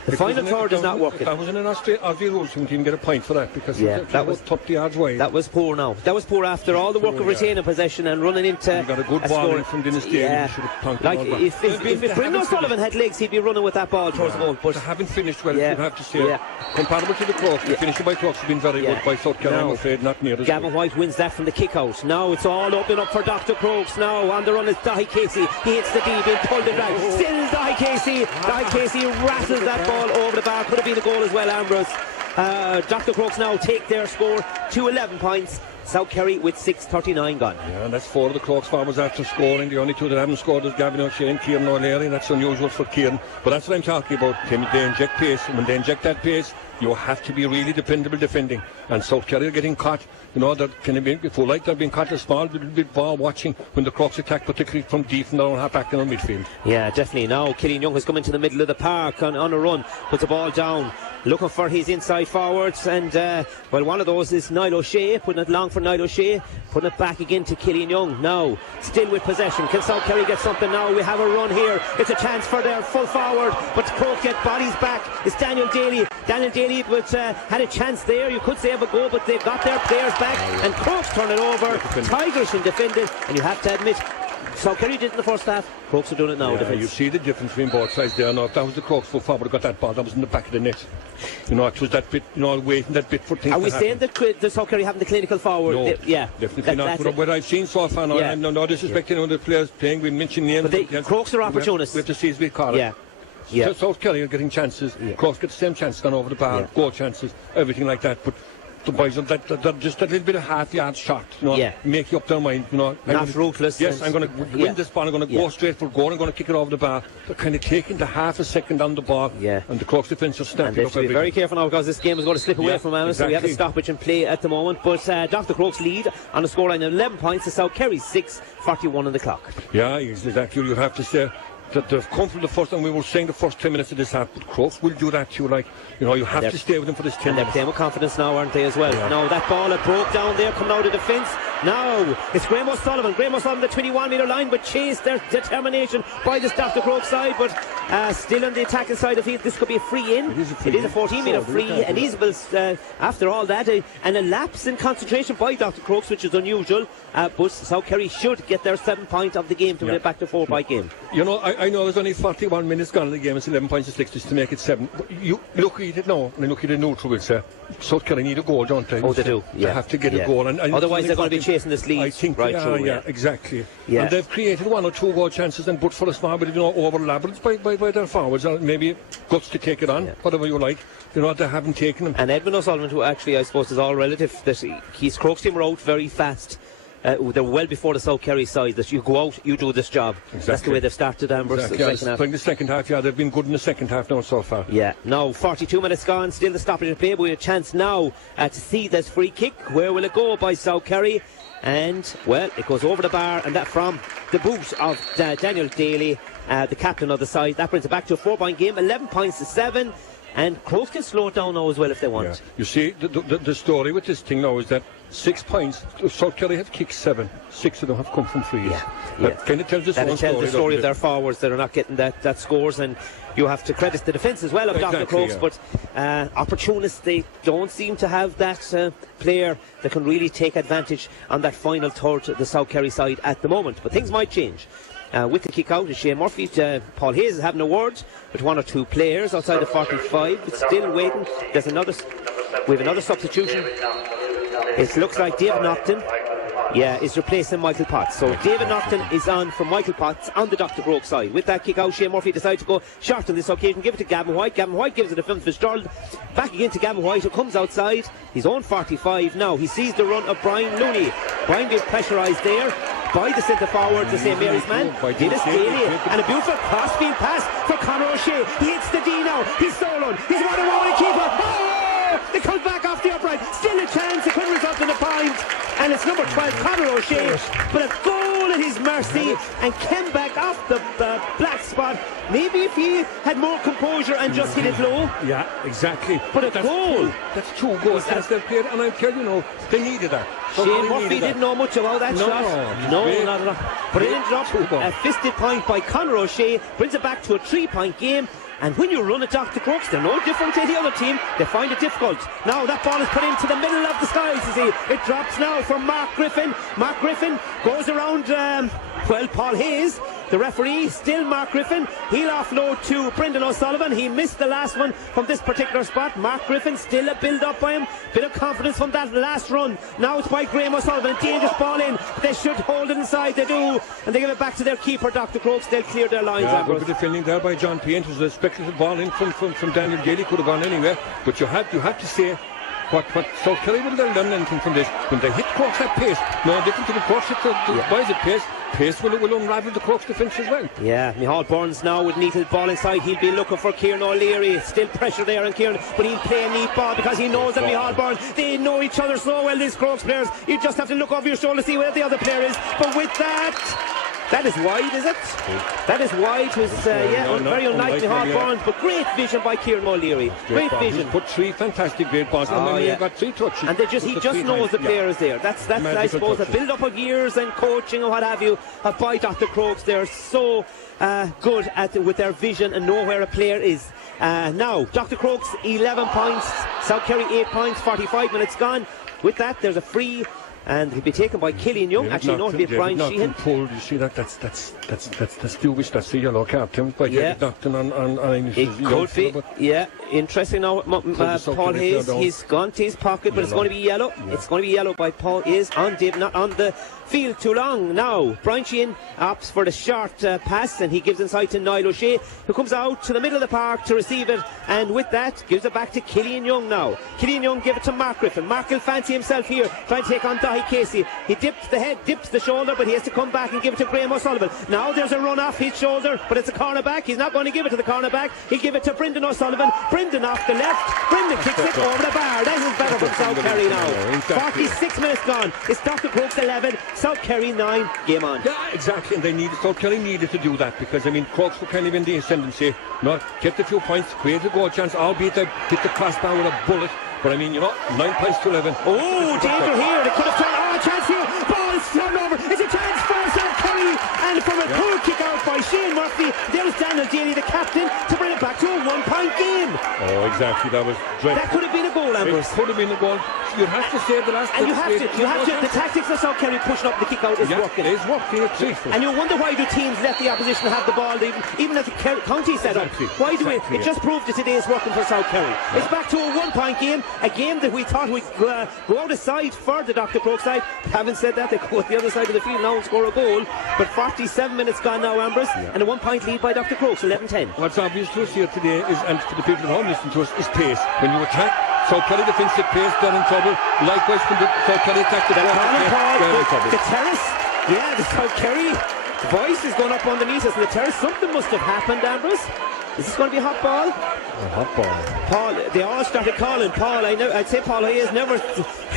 The final third is not working. That was in an Aussie rules team didn't get a point for that because that was 30 yards wide. That was poor now. That was poor after all the work of retaining possession and running into. You got a good ball from Dennis Daly. Yeah. Like if Brendan O'Sullivan had legs, he'd be running with that ball towards the goal. But they haven't finished well, you have to say. Comparable to the Crokes, the finishing by Crokes has been very good by South Kerry, I'm afraid, not near as Gavin White wins that from the kick out. Now it's all open up for Dr. Crokes. Now on the run is Dahi Casey. He hits the D, being pulled it back. Still Dahi Casey. Dahi Casey rattles that ball over the bar. Could have been a goal as well, Ambrose. Dr. Crokes now take their score to 11 points. South Kerry with 6:39 gone. Yeah, and that's 4 of the Crokes farmers after scoring. The only 2 that haven't scored is Gavin O'Shea and Kieran O'Leary. That's unusual for Kieran. But that's what I'm talking about. They inject pace, and when they inject that pace, you have to be really dependable defending. And South Kerry are getting caught. You know, they're being caught a small bit ball watching when the Crokes attack, particularly from deep from their own half back in our midfield. Yeah, definitely. Now Killian Young has come into the middle of the park on a run, puts the ball down, looking for his inside forwards, and one of those is Niall O'Shea, putting it long for Niall O'Shea, putting it back again to Killian Young. Now still with possession. Can South Kerry get something now? We have a run here. It's a chance for their full forward, but Crokes get bodies back. It's Daniel Daly. Daniel Daly had a chance there, you could say, of a goal, but they've got their players back, and Crokes turn it over. Tigers can defend it, and you have to admit, South Kerry did in the first half, Crokes are doing it now. Yeah, you see the difference between both sides there. Now, if that was the Crokes full forward got that ball, that was in the back of the net. You know, it was that bit, waiting that bit for things. Are we saying that the South Kerry having the clinical forward? No, definitely not. But what I've seen so far, no disrespecting the players playing, we mentioned names. But Crokes are opportunists. We have to see as we call it. Yeah. South Kerry are getting chances. Crokes get the same chances gone over the bar, goal chances, everything like that. But the boys are they're just a little bit of half-yard shot, make you up their mind, Not ruthless. Yes, I'm going to win this ball, I'm going to go straight for goal, I'm going to kick it over the bar. They're kind of taking the half a second on the ball, and the Crokes defence are snapping up. And they have to be very careful now because this game is going to slip away from us, so we have a stoppage in play at the moment. But Dr. Crokes lead on the scoreline of 11 points to South Kerry 6, 41 on the clock. Yeah, exactly. You have to say that they've come from the first, and we were saying the first 10 minutes of this half, but Crokes will do that to you, you have to stay with them for this 10 minutes. They're playing with confidence now, aren't they, as well? Now that ball that broke down there, coming out of defence. Now it's Graham O'Sullivan, the 21-metre line, but chased their determination by this Dr. Crokes side, but still on the attacking side of the field. This could be a free in. It is a 14-metre free, and Isabel's after all that, and a lapse in concentration by Dr. Crokes, which is unusual, but South Kerry should get their 7 point of the game to get back to 4-point game. I know there's only 41 minutes gone in the game. It's 11 points to 6 just to make it 7. But you look at it now, and look at the neutral, will say South Kerry need a goal, don't they? Oh, they do. They have to get a goal. And otherwise, they're going to be chasing this lead. I think right through. Yeah, exactly. Yeah. And they've created 1 or 2 goal chances, and but for a small bit, over labyrinths by their forwards, or maybe guts to take it on, whatever you like. They haven't taken them. And Edmund O'Sullivan, who actually, I suppose, is all relative, that his Crokes team were out very fast. They're well before the South Kerry side, that you go out, you do this job. Exactly. That's the way they've started, Ambrose. Playing the second half, they've been good in the second half now so far. Yeah, now 42 minutes gone, still the stoppage of play, but we have a chance now to see this free kick. Where will it go by South Kerry? And, well, it goes over the bar, and that from the boot of Daniel Daly, the captain of the side. That brings it back to a 4-point game, 11 points to 7. And Crokes can slow it down now as well if they want. Yeah. You see, the story with this thing now is that 6 points, South Kerry have kicked 7. 6 of them have come from frees. That kind of tells the story of their forwards that are not getting that scores, and you have to credit the defence as well of Dr. Crokes, but opportunists, they don't seem to have that player that can really take advantage on that final third of the South Kerry side at the moment. But things might change. With the kick out is Shane Murphy. Paul Hayes is having a word with 1 or 2 players outside the 45, but still waiting. We have another substitution. It looks like David Naughton is replacing Michael Potts. So David Naughton is on from Michael Potts on the Dr. Crokes side. With that kick out, Shane Murphy decides to go short on this occasion, give it to Gavin White. Gavin White gives it to Phil Fitzgerald. Back again to Gavin White, who comes outside his own 45 now. He sees the run of Brian Looney. Brian being pressurised there by the centre forward, the St Mary's man, Dennis Daly, and a beautiful cross being passed for Conor O'Shea. He hits the D now, he's stolen, he's one away keeper. Oh! It comes back off the upright, still a chance, it could result in a point, and it's number 12, Conor O'Shea, but a goal at his mercy, and came back off the black spot. Maybe if he had more composure and just hit it low. Yeah, exactly. But a goal. That's 2 goals since they've played, and I'm telling you, they needed that. Shane Murphy didn't know much about that shot. No, not at all. But it ended up a fisted point by Conor O'Shea, brings it back to a 3-point game. And when you run at Dr. Crokes, they're no different to the other team. They find it difficult. Now that ball is put into the middle of the skies, you see. It drops now for Mark Griffin. Mark Griffin goes around, Paul Hayes, the referee, still Mark Griffin. He'll offload to Brendan O'Sullivan. He missed the last one from this particular spot. Mark Griffin, still a build-up by him. Bit of confidence from that last run. Now it's by Graham O'Sullivan. A dangerous ball in. They should hold it inside. They do. And they give it back to their keeper, Dr. Crokes. They'll clear their lines. Yeah, good defending there by John Paint. It was a speculative ball in from Daniel Daly. Could have gone anywhere. But you have to say what South Kerry would have done anything from this. When they hit Crokes at pace, no different to the Crokes hit the boys at pace. Pace will unravel the Crokes defence as well. Yeah, Micheál Burns now would need the ball inside. He'll be looking for Kieran O'Leary. Still pressure there on Kieran, but he'll play a neat ball because he knows that Micheál Burns, they know each other so well, these Crokes players. You just have to look over your shoulder to see where the other player is. But with that is wide, is it? That is wide. It was very unlike Micheál Burns, but great vision by Kieran O'Leary. Great vision. He's put 3 fantastic great balls, and then he got 3 touches. And he just knows the player is there. That's I suppose, a build-up of years and coaching and what have you by Dr. Crokes. They're so good with their vision and know where a player is. Now, Dr. Crokes, 11 points. South Kerry, 8 points, 45 minutes gone. With that, there's a free. And he'll be taken by Killian Young. Actually, no, it'll be Brian Sheehan. Pulled. You see that? That's Jewish. That's the yellow card. By Docton on English. It could be. Yeah, interesting. Now, Paul Hayes, he's gone to his pocket, but it's going to be yellow. Yeah. It's going to be yellow by Paul Hayes on not on the field too long. Now, Brian Sheehan opts for the short pass, and he gives inside to Niall O'Shea, who comes out to the middle of the park to receive it, and with that, gives it back to Killian Young now. Killian Young give it to Mark Griffin. Mark will fancy himself here, trying to take on Dahi Casey. He dips the head, dips the shoulder, but he has to come back and give it to Graham O'Sullivan. Now there's a run off his shoulder, but it's a cornerback. He's not going to give it to the cornerback. He'll give it to Brendan O'Sullivan. Brendan off the left. Brendan kicks it over the bar. That is better from South Kerry now. 46 minutes gone. It's Dr. Crokes 11, South Kerry 9. Game on. Yeah, exactly. And South Kerry needed to do that because, Crokes were kind of in the ascendancy. Get the few points, create a goal chance, albeit they hit the crossbar with a bullet. But 9 points to 11. Oh, danger here. They could have turned. Oh, a chance here. Ball is turned over. It's a chance for South Kerry. And from a cool kick out by Shane Murphy, there's Daniel Daly, the captain, to bring it back to a 1-point game. Oh, exactly. That was dreadful. That could have been a goal, Ambrose. It could have been a goal. You have to say the last. And you have to. The tactics of South Kerry pushing up the kick out is working. It is working. And you wonder why do teams let the opposition have the ball, even at the county setup. Exactly. Why do it? It just proved that today is working for South Kerry. Yeah. It's back to a 1-point game. A game that we thought would go out of side for the Dr. Crokes side. Having said that, they go at the other side of the field now and score a goal. But 47 minutes gone now, Ambrose, and a 1-point lead by Dr. Crokes, 11-10. What's obvious to us here today is, and for the people at home listening to us, is pace. When you attack, South Kerry defence at pace, they're in trouble. Likewise, when the South Kerry attack the terrace, the South Kerry voice is going up underneath us, and the terrace, something must have happened, Ambrose. Is this going to be a hot ball? A hot ball. Paul, they all started calling Paul. I'd say Paul Hayes never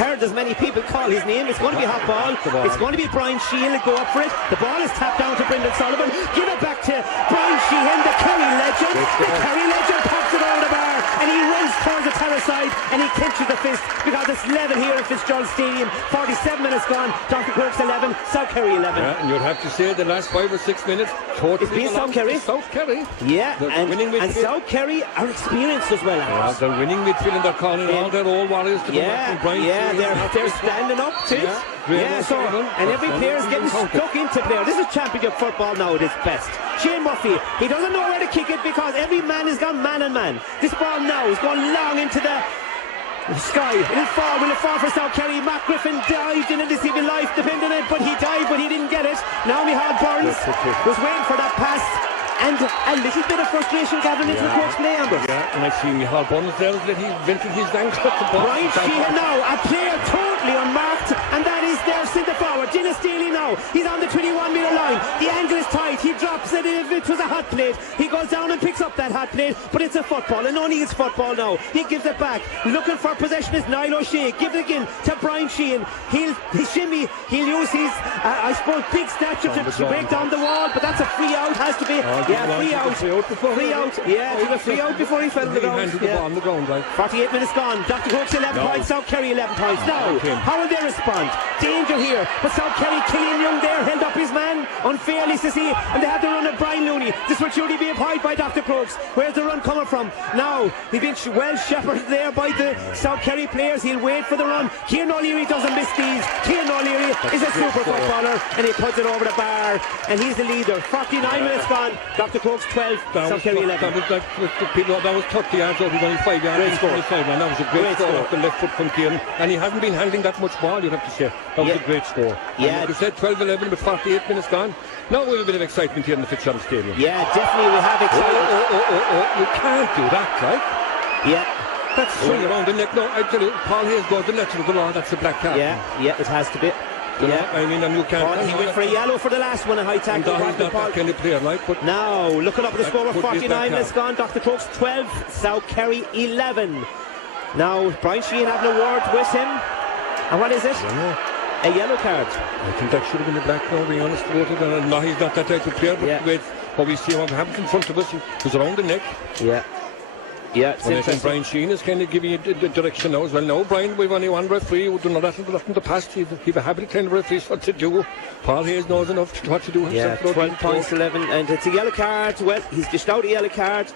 heard as many people call his name. It's going to be a hot ball. It's going to be Brian Sheehan go up for it. The ball is tapped down to Brendan Sullivan. Give it back to Brian Sheehan, the Kerry legend. The Kerry legend pops it over the bar, and he runs towards the terrace side, and he clinches the fist because it's level here at Fitzgerald Stadium. 47 minutes gone. Dr. Crokes 11, South Kerry 11. Yeah, and you'd have to say the last 5 or 6 minutes totally it's been South Kerry. South Kerry. Yeah, and South Kerry are experienced as well. Yeah, they're winning midfield and they're calling all their old warriors to come back from Brian. They're standing up to it. And every player is getting stuck into player. This is championship football now at its best. Shane Murphy, he doesn't know where to kick it because every man has gone man and man. This ball now is going long into the sky. Will it fall for South Kerry? Mark Griffin dived in it to see the life depend on it, but he dived, but he didn't get it. Now Micheál Burns was waiting for that pass. And a little bit of frustration gathering into the Crokes play, Amber. Yeah, and I see Micheál Burns there that he vented his thanks. Brian Sheehan now, a player totally unmarked, and that is their centre forward. Dennis Daly now, he's on the 21-metre line. The angle is tight, he drops it. If it was a hot plate, he goes down and picks up that hot plate, but it's a football, and only it's football now. He gives it back. Looking for possession is Niall O'Shea. Give it again to Brian Sheehan. He'll shimmy, he'll use his, I suppose, big stature to break down the wall, but that's a free out, has to be. Yeah, free out. Free out. Yeah, took a free out before he fell on the ground. Handed the ball on the ground, right? 48 minutes gone. Dr. Crokes 11 points. South Kerry 11 points. Now, how will they respond? Danger here. But South Kerry, Killian Young there held up his man unfairly to see, and they had the run at Brian Looney. This will surely be a point by Dr. Crokes. Where's the run coming from? Now, he's been well shepherded there by the South Kerry players. He'll wait for the run. Kieran O'Leary doesn't miss these. Kieran O'Leary is a super footballer, and he puts it over the bar, and he's the leader. 49 minutes gone. Dr. Crokes 12, South Kerry 11. That was like the people. That was 30 yards over, only 5 yards. Great score. That was a great score off the left foot from Kieran, and he hasn't been handling that much ball. You'd have to say that was a great score. Yeah, like you said, 12-11 with 48 minutes gone. Now we have a bit of excitement here in the Fitzgerald Stadium. Yeah, definitely we have excitement. You can't do that, like. Yeah. That's swing around the neck. No, I tell you, Paul Hayes goes the letter of the law. That's a black card. Yeah, it has to be. Yeah, I mean, and you can't. He went for a yellow for the last one, a high tackle. He's not that kind of player, like. But now, looking up at the score of 49 minutes gone. Dr. Crokes 12, South Kerry 11. Now, Brian Sheehan having a word with him. And what is it? A yellow card. I think that should have been a black card, to be honest about it. No, he's not that type of player, but wait, what we see what happens in front of us is around the neck. Yeah, it's interesting. Brian Sheehan is kind of giving you the direction now as well. No, Brian, we've only one referee who done that in the past. He's a habit of telling referees what to do. Paul Hayes knows enough what to do himself. 12 points, 11, and it's a yellow card. Well, he's dished out a yellow card.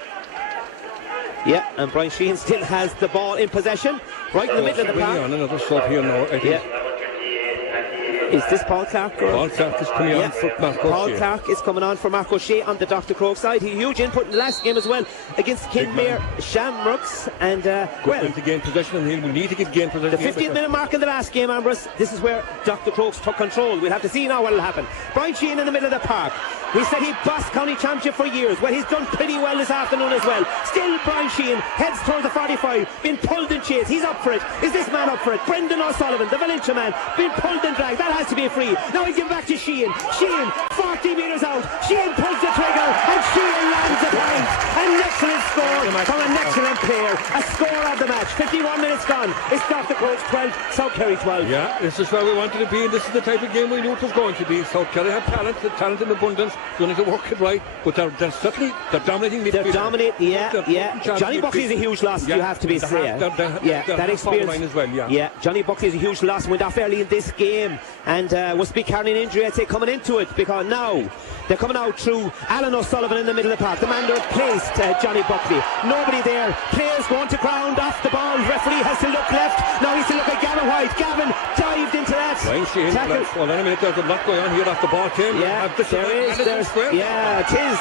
Yeah, and Brian Sheehan still has the ball in possession, right in the middle of the park. Another stop here now, I think. Is this Paul Clark? Paul Clark is coming on for Mark O'Shea. Paul Clark is coming on for Mark O'Shea on the Dr. Crokes side. He had huge input in the last game as well against Kinmare Shamrocks. And, to gain possession, and he'll need to gain possession. The 15-minute mark in the last game, Ambrose, this is where Dr. Crokes took control. We'll have to see now what will happen. Brian Sheehan in the middle of the park. We said he bossed county championship for years. Well, he's done pretty well this afternoon as well. Still, Brian Sheehan heads towards the 45, being pulled and chased. He's up for it. Is this man up for it? Brendan O'Sullivan, the Valencia man, being pulled and dragged. That has to be a free. Now we give back to Sheehan. Sheehan, 40 metres out. Sheehan pulls the trigger, and Sheehan lands a point. An excellent score from an excellent player. A score of the match. 51 minutes gone. It's Dr. Crokes 12, South Kerry 12. Yeah, this is where we wanted to be, and this is the type of game we knew it was going to be. South Kerry have talent in abundance. They need to work it right, but they're dominating. They're dominate, yeah. Johnny Buckley is a huge loss, you have to be fair. That experience as well, Johnny Buckley is a huge loss, went off early in this game, and was be carrying an injury, I'd say, coming into it, because now they're coming out through Alan O'Sullivan in the middle of the park. The man that replaced Johnny Buckley. Nobody there. Players going to ground off the ball. Referee has to look left. Now he's to look at Gavin White. Gavin dived into that. Well, in a minute, there's a lot going on here off the ball team. Yeah, it is.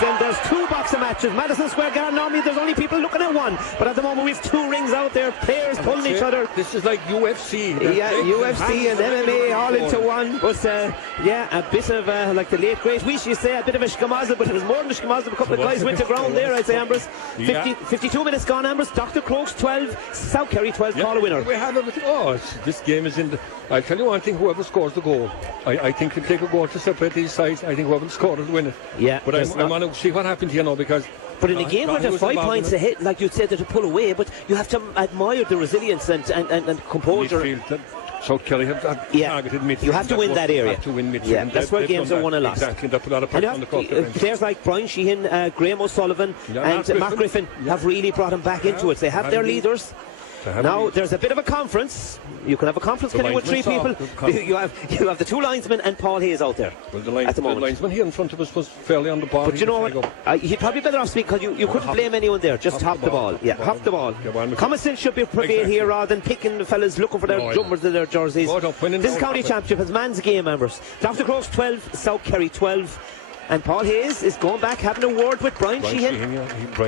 And there's two boxing matches. Madison Square Garden. Normally there's only people looking at one, but at the moment we've two rings out there. Players pulling each other. This is like UFC. UFC and MMA all into one. But a bit of like the late great we used to say, a bit of a schmozzle, but it was more than a schmozzle. A couple of guys went to ground there, I'd say, Ambrose. 52 minutes gone, Ambrose. Dr. Crokes 12, South Kerry 12, call a winner. We have everything. This game is in the... I'll tell you one thing, whoever scores the goal, I think will take a goal to separate these sides. I think whoever scores will win it. Yeah. But I want to see what happens here now, because... But in a game where they're 5 points ahead, like you'd say, to pull away, but you have to admire the resilience and composure. South Kerry have targeted midfield. You have to win that area. You have to win midfield. Yeah, that's where games are won and lost. Exactly, that put a lot of pressure on the court. Players like Brian Sheehan, Graham O'Sullivan and Mark Griffin have really brought him back into it. They have their leaders. Now there's a bit of a conference. You can have a conference, Kenny, with 3 people. You have the 2 linesmen and Paul Hayes out there. Well, at the moment, the linesman here in front of us was fairly on the ball. But you know what? He'd probably better off speaking, because you couldn't blame anyone there. Just hop the ball. Yeah, hop the ball. Common sense should be prevailed here rather than picking the fellas looking for their jumpers to their jerseys. This county championship is man's game, Ambrose. Dr. Crokes 12, South Kerry 12. And Paul Hayes is going back having a word with Brian Sheehan.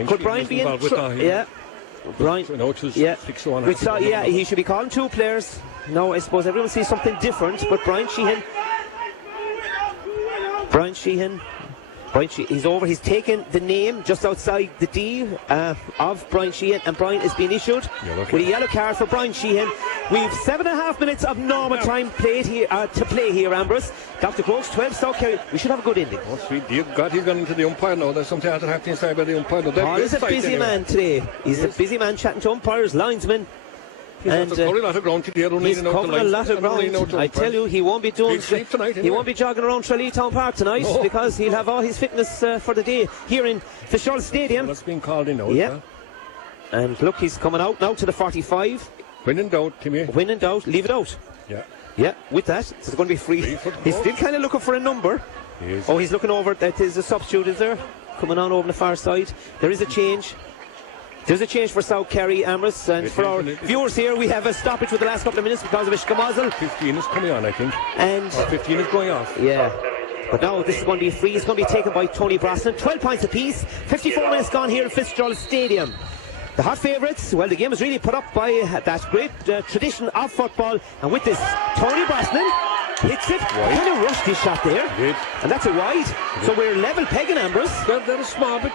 Could Brian be in? Brian, he should be calling 2 players. No, I suppose everyone sees something different, but Brian Sheehan, he's over. He's taken the name just outside the D of Brian Sheehan, and Brian is being issued with a yellow card for Brian Sheehan. We've 7.5 minutes of normal time played here to play here, Ambrose. Dr. Crokes 12, South Kerry. We should have a good ending. Dear God, he's gone into the umpire now. There's something happening inside by the umpire now. Paul is a busy man today. He's a busy man chatting to umpires, linesmen. And a lot of ground today. he's covering a lot of ground. I tell you, he won't be doing. Tonight, he won't be jogging around Tralee Town Park tonight because he'll have all his fitness for the day here in the Schull Stadium. Well, that's been called in now. Yeah. And look, he's coming out now to the 45. When in doubt, Timmy. When in doubt, leave it out. Yeah. Yeah, with that, it's going to be free. He's still kind of looking for a number. Oh, he's looking over. That is a substitute, is there? Coming on over the far side. There is a change. There's a change for South Kerry, Amherst, and for our viewers here, we have a stoppage for the last couple of minutes because of a Shkamazel. 15 is coming on, I think. And 15 is going off. Yeah. But now this is going to be free. It's going to be taken by Tony Brosnan. 12 points apiece. 54 minutes gone here at Fitzgerald Stadium. The hot favourites, well, the game was really put up by that great tradition of football. And with this, Tony Brosnan hits it. Kind of rushed his shot there. And that's a wide. So we're level pegging, Ambrose. They're a small bit,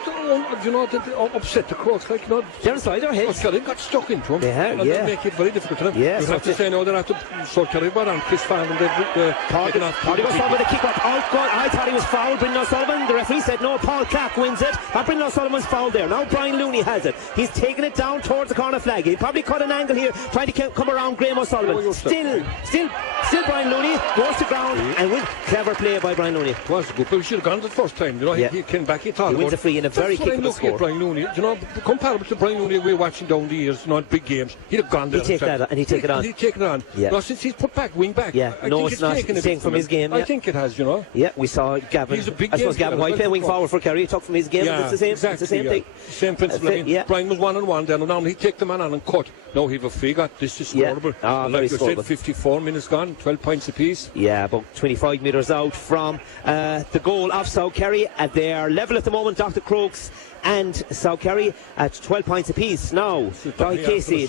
you know, upset the Crokes. Like, you know, they're inside their heads. They got stuck into them. They have, and they make it very difficult to them. Yeah, you have to say, no, they're after South Kerry, but on Chris Farr and they've taken off. He was fouled with a kick up. I thought he was fouled. Brendan O'Sullivan, the referee said no. Paul Clark wins it. And Brendan O'Sullivan's fouled there. Now Brian Looney has it. He's taking it down towards the corner flag. He probably cut an angle here, trying to come around Graham O'Sullivan. Still Brian Looney goes to ground and wins. Clever play by Brian Looney. It was good, but he should have gone the first time. You know, he came back, he thought he wins a free in a very kickable score. At Brian Looney, you know, comparable to Brian Looney we're watching down the years, you know, big games, he'd have gone there. He'd take that and he'd take it on. He'd take it on. Yeah. No, since he's put back, wing back. Yeah, no, it's not. It's taken from his game. I think it has, you know. Yeah, we saw Gavin. He's a big I suppose Gavin White playing wing forward for Kerry. He took from his game. Yeah, it's the same. exactly, it's the same thing. Same principle. Brian was 1-on-1 then, and now he'd take the man on and cut. Now he've a free got. This is scoreable. Like you said, 54 minutes gone, 12 points apiece. Yeah, about 25 metres out from the goal of South Kerry. They are level at the moment, Dr. Crokes and South Kerry at 12 points apiece. Now, Dahi Casey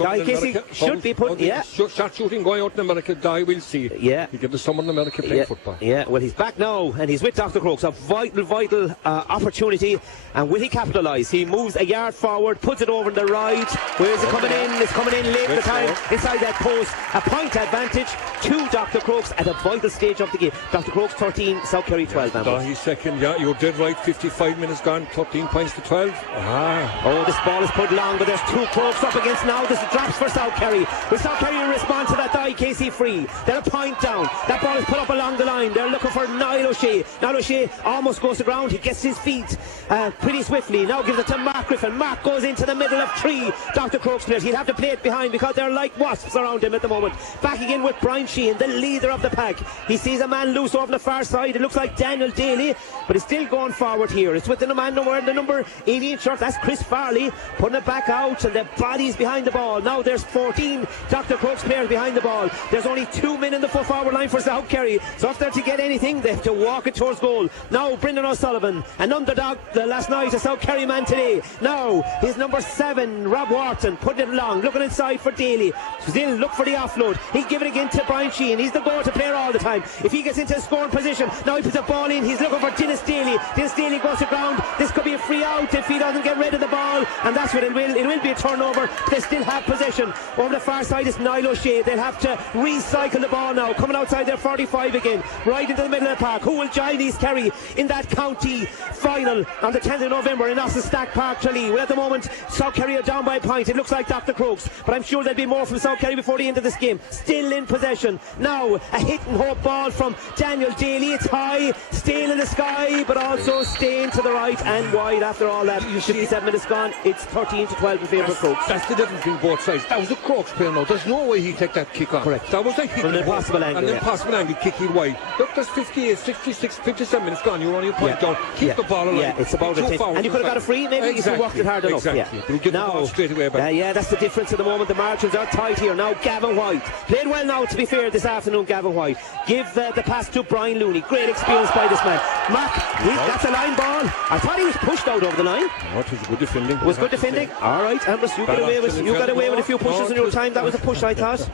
should be put. Yeah, shot shooting going out in America. Dahi will see. Yeah, he give the summer in America playing football. Yeah, well, he's back now and he's with Dr. Crokes. A vital opportunity. And will he capitalise? He moves a yard forward, puts it over in the right. Where is it coming in? It's coming in late in the time inside that post. A point advantage to Dr. Crokes at a vital stage of the game. Dr. Crokes 13, South Kerry 12. Dahi second. Yeah, you're dead right. 55 minutes gone. 13 points to 12. Oh, this ball is put long, but there's two Crokes up against now. This drops for South Kerry. Will South Kerry respond to that Dahi Casey free? They're a point down. That ball is put up along the line. They're looking for Niall O'Shea. Niall O'Shea almost goes to ground. He gets his feet pretty swiftly. Now gives it to Mark Griffin. Mark goes into the middle of three Dr. Crokes players. He'd have to play it behind because they're like wasps around him at the moment. Back again with Brian Sheehan, the leader of the pack. He sees a man loose over the far side. It looks like Daniel Daly, but he's still going forward here. It's with the man wearing the number 18 shirt. That's Chris Farley putting it back out, and the body's behind the ball. Now there's 14 Dr. Crokes players behind the ball. There's only 2 men in the full forward line for South Kerry, so if they're to get anything, they have to walk it towards goal. Now Brendan O'Sullivan, an underdog last night, a South Kerry man today. Now his number 7 Rob Wharton putting it long, looking inside for Daly. Still look for the offload. He'll give it again to Brian Sheehan. He's the go-to player all the time. If he gets into a scoring position, now he puts the ball in. He's looking for Dennis Daly. Dennis Daly goes to ground. This could be a free out if he doesn't get rid of the ball, and that's what it will. It will be a turnover. They still have possession. Over the far side is Niall O'Shea. They'll have to recycle the ball now. Coming outside their 45 again, right into the middle of the park. Who will join East Kerry in that county final on the 10th of November in Stack Park, Tralee? Well, at the moment, South Kerry are down by a point. It looks like Dr. Crokes, but I'm sure there'll be more from South Kerry before the end of this game. Still in possession. Now, a hit and hope ball from Daniel Daly. It's high, still in the sky, but also staying to the right and wide after all that. 57 minutes gone. It's 13 to 12 in favour of Crokes. That's the difference between both sides. That was a Crokes player now. There's no way he'd take that kick on. Correct. That was a hit. From an impossible angle. An impossible angle, kicking wide. Look, there's 58, 66, 57 minutes gone. You're on your point down. Keep the ball alive. Yeah, it's about a thing. And you could have got a free maybe if you worked it hard enough. Exactly. Yeah. Now, straight away back. Yeah, that's the difference at the moment. The margins are tight here. Now Gavin White played well now, to be fair, this afternoon. Gavin White give the pass to Brian Looney. Great experience by this man. Mark, that's a line ball. I thought he was pushed out over the line. No, it was good defending. It was good defending. All right, Ambrose, you got away with a few pushes in your time. That was a push, I thought.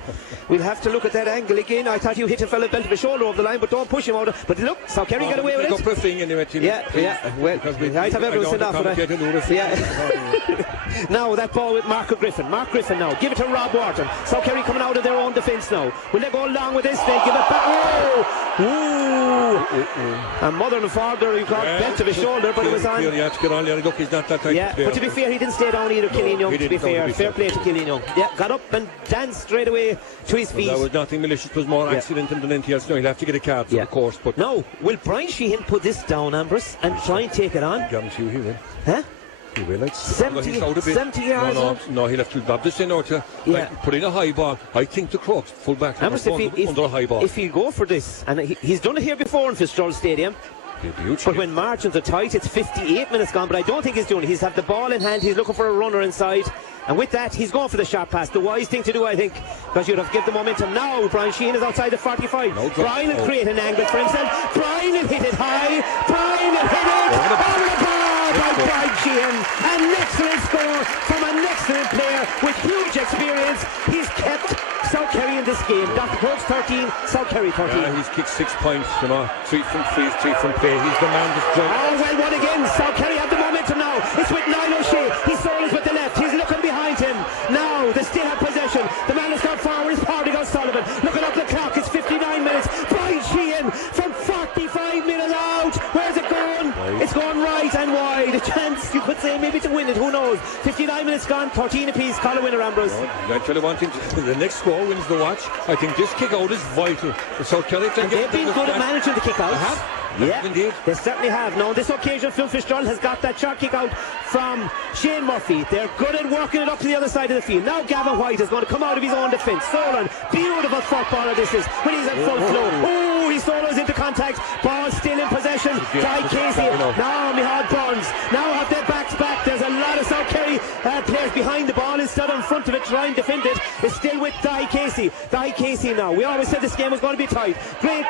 We'll have to look at that angle again. I thought you hit a fella belt of his shoulder over the line, but don't push him out. But look, South Kerry got away with it. Yeah. Well, I'd have everyone sent off for that. Yeah. Now that ball with Mark Griffin. Mark Griffin now. Give it to Rob Wharton. South Kerry coming out of their own defence now. Will they go along with this? They give it back. Oh! Ooh! And mother and father, he got bent to his shoulder, but it was on. Yeah, to get on there. Look, he's not that type of player. But to be fair, he didn't stay down either, Killian Young, to be fair. Fair play to Killian Young. Yeah, got up and danced straight away to his feet. There was nothing malicious, it was more accidental than anything else. No, he'll have to get a card for the course. But now, will Brian Sheehan put this down, Ambrose, and try and take it on? Guarantee you he will. Huh? He will. Like 70 yards. No, he'll have to grab this in or to put in a high ball. I think the Crokes full back under a high ball. If he'll go for this, and he's done it here before in Fitzgerald Stadium. But when margins are tight, it's 58 minutes gone. But I don't think he's doing it. He's had the ball in hand. He's looking for a runner inside. And with that, he's going for the sharp pass. The wise thing to do, I think, because you'd have given the momentum. Now, Brian Sheehan is outside the 45. Brian will create an angle for himself. Brian will hit it high. Brian will hit it over the bar by Brian Sheehan. An excellent score from an excellent player with huge experience. He's kept South Kerry in this game. Dr. Crokes 13, South Kerry 13. Yeah, he's kicked 6 points, 3 from free, 3 from play. He's the man that's done. Oh, well, one again. South Kerry have the momentum now. It's with Niall O'Shea. His soul is with the left. He's looking behind him. Now, they still have possession. The man has gone forward. It's Partigal Sullivan. Looking up the clock. It's 59 minutes. Brian Sheehan from 45 minutes out. Where's it going? It's going right and wide. A chance, you could say, maybe to win it. Who knows? 59 minutes gone. 13 apiece. Call a winner, Ambrose. I tell you one thing. The next score wins the watch. I think this kick out is vital. So Kerry and they've been good at managing the kick outs. Yeah, indeed. They certainly have. Now, on this occasion, Phil Fitzgerald has got that short kick out from Shane Murphy. They're good at working it up to the other side of the field. Now, Gavin White is going to come out of his own defence. Solon, beautiful footballer this is when he's at full flow. Oh, he solos into contact. Ball still in possession. Guy Casey. Now, Mihal Burns. Now have their backs back. There's a lot of South Kerry players behind the ball instead of in front of it trying to defend it. It's still with Guy Casey. Guy Casey now. We always said this game was going to be tight. Great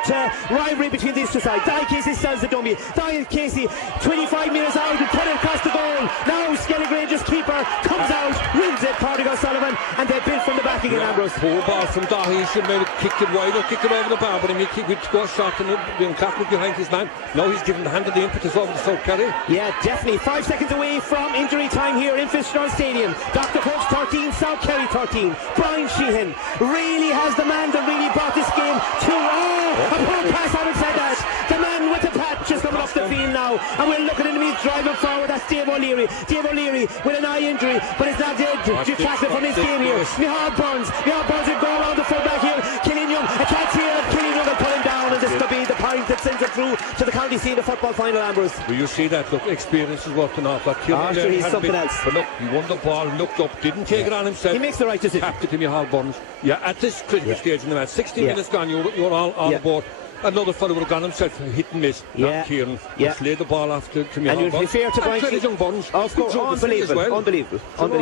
rivalry between these two sides. Guy Casey sells the dummy. Guy Casey 25 metres out and put it across the goal. Now Skelly Granger's keeper comes out, wins it, Partigal Sullivan, and they build from the back again, Ambrose. Poor ball from Dahi. He should have kicked it wide or kicked it over the bar, but he kicked it go shot and being tackled behind his man. Now he's given the hand of the impetus over to South Kerry. Yeah, definitely. 5 seconds away from injury time here in Fitzgerald Stadium. Dr. Crokes 13, South Kerry 13. Brian Sheehan really has the man that really brought this game to a poor pass. I would say that. The man with the patch is coming off the field now, and we're looking at him. He's driving forward. That's Dave O'Leary. Dave O'Leary with an eye injury, but it's not detracted from his game here. Mihal Burns will go around the full back here. Killian Young, a catch here. Killian Young will pull him down, and this could be the point that sends it through to the county senior football final, Ambrose. Will you see that? Look, experience is worth an awful lot. Sure, he's something else. But look, he won the ball, looked up, didn't take it on himself. He makes the right decision. Tapped it to Mihal Burns. Yeah, at this critical stage in the match, 16 minutes gone, you're all aboard. Another fellow would have gone himself, hit and miss. Not Kieran. Just laid the ball off to Mihal. And you'd be fair to Brian Sheehan. Of course, unbelievable.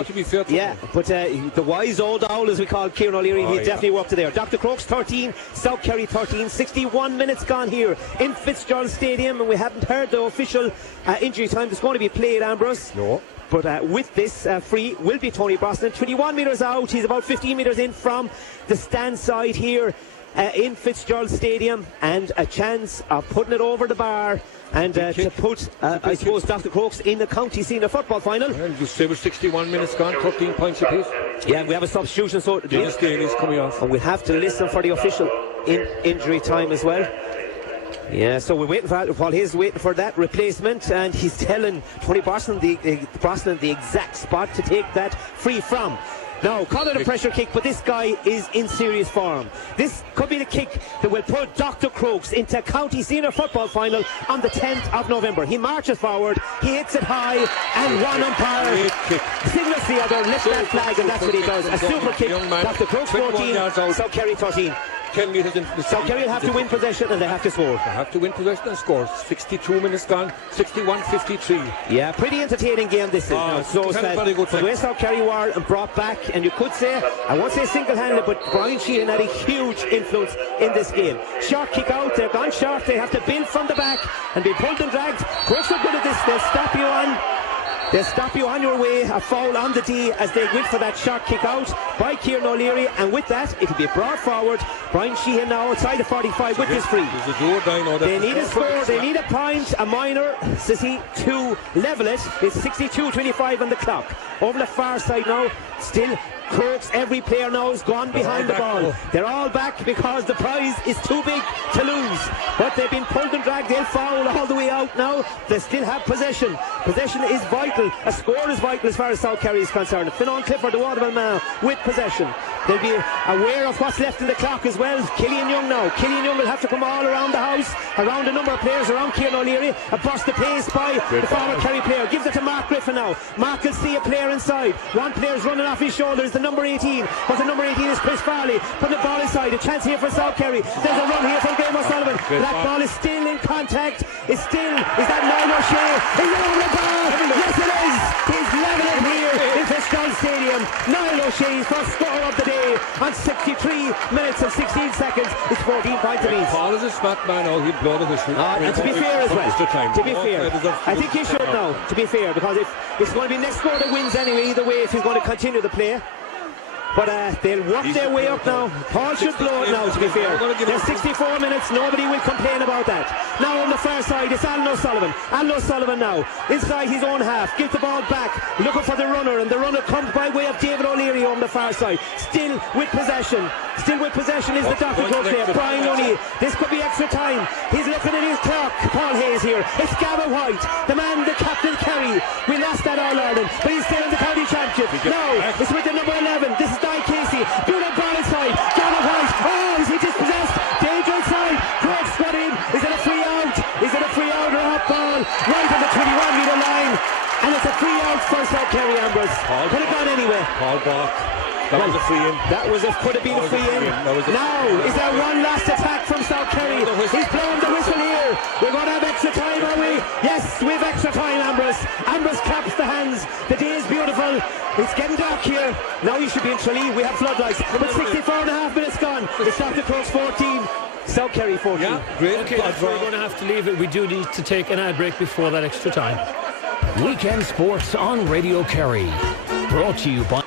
To be fair to but the wise old owl, as we call Kieran O'Leary, he definitely worked there. Dr. Crokes 13, South Kerry 13. 61 minutes gone here in Fitzgerald Stadium, and we haven't heard the official injury time that's going to be played, Ambrose. No. But with this free will be Tony Brosnan. 21 metres out. He's about 15 metres in from the stand side here in Fitzgerald Stadium, and a chance of putting it over the bar and to put, I suppose, Dr. Crokes in the county senior football final. Well, you say with 61 minutes gone, 13 points apiece. Yeah, we have a substitution, so Dennis Daly's coming off, and we have to listen for the official in injury time as well. Yeah, so we're waiting for, while he's waiting for that replacement, and he's telling Tony Brosnan the exact spot to take that free from. Now, call it a pressure kick, but this guy is in serious form. This could be the kick that will put Dr. Crokes into county senior football final on the 10th of November. He marches forward, he hits it high, and one umpire signals the other, lifts that flag, and that's what he does. A super kick. Dr. Crokes 14, South Kerry 13. 10 metres into the South Kerry will have to win possession, and they have to score. They have to win possession and score. 62 minutes gone, 61-53. Yeah, pretty entertaining game this is. The way South Kerry were and brought back, and you could say, I won't say single-handed, but Brian Sheehan had a huge influence in this game. Short kick out, they're gone short, they have to build from the back and be pulled and dragged. Crokes are good at this, they'll stop you on. They'll stop you on your way, a foul on the D as they went for that short kick out by Kieran O'Leary, and with that it'll be brought forward. Brian Sheehan now outside the 45 with this free. They need a score, they need a point, a minor, says he, to level it. It's 62-25 on the clock. Over the far side now, still Crokes, every player now has gone behind the ball. They're all back because the prize is too big to lose. But they've been pulled and dragged. They'll foul all the way out now. They still have possession. Possession is vital. A score is vital as far as South Kerry is concerned. Fionnán Clifford, the Waterman man, with possession. They'll be aware of what's left in the clock as well. Killian Young now. Killian Young will have to come all around the house, around a number of players, around Kieran O'Leary. A burst of pace by the former Kerry player. Gives it to Mark Griffin now. Mark will see a player inside. One player's running off his shoulders, the number 18. But the number 18 is Chris Farley. Putting the ball inside. A chance here for South Kerry. There's a run here from Graham O'Sullivan. That ball is still in contact. Is that Niall O'Shea? Is it over the ball? Yes, it is. He's levelling here in Fitzgerald Stadium. Niall O'Shea's first score of the day on 63 minutes and 16 seconds. It's 14 points apiece. Paul is a smart man now. He'd blow the whistle. And to be fair as well. To be fair. I think he should now, to be fair, because if it's going to be next score that wins anyway, either way, if he's going to continue the play. But they'll work their way up now. Paul should blow it now, to be fair. There's 64 minutes, nobody will complain about that. Now on the far side, it's Alan O'Sullivan. Alan O'Sullivan now, inside his own half, gives the ball back, looking for the runner, and the runner comes by way of David O'Leary on the far side. Still with possession is the Dr. Crokes player, Brian O'Neill. This could be extra time. He's looking at his clock. Paul Hayes here. It's Gavin White, the man, the captain Kerry. We lost that All-Ireland, but he's still in the county championship. Now, it's with the number 11. This is Di Casey. Beautiful ball inside. Gavin White. Oh, is he dispossessed? Danger inside. Crokes got in. Is it a free out? Is it a free out or a hot ball? Right on the 21-metre line. And it's a free out for South Kerry, Ambrose. Could have gone anywhere. Paul Bach. That was a free in. Could have been a free in. Now, is there one last attack from South Kerry? He's blown the whistle here. We're going to have extra time, are we? Yes, we have extra time, Ambrose. Ambrose claps the hands. The day is beautiful. It's getting dark here. Now you should be in Tralee. We have floodlights. But 64 and a half minutes gone. It's Dr. Crokes 14. South Kerry 14. Yeah, great. Okay, we're going to have to leave it. We do need to take an ad break before that extra time. Weekend Sports on Radio Kerry. Brought to you by...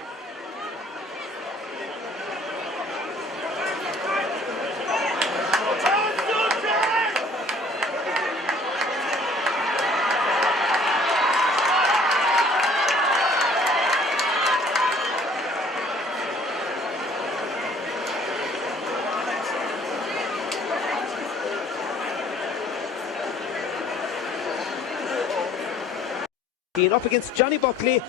Up against Johnny Buckley.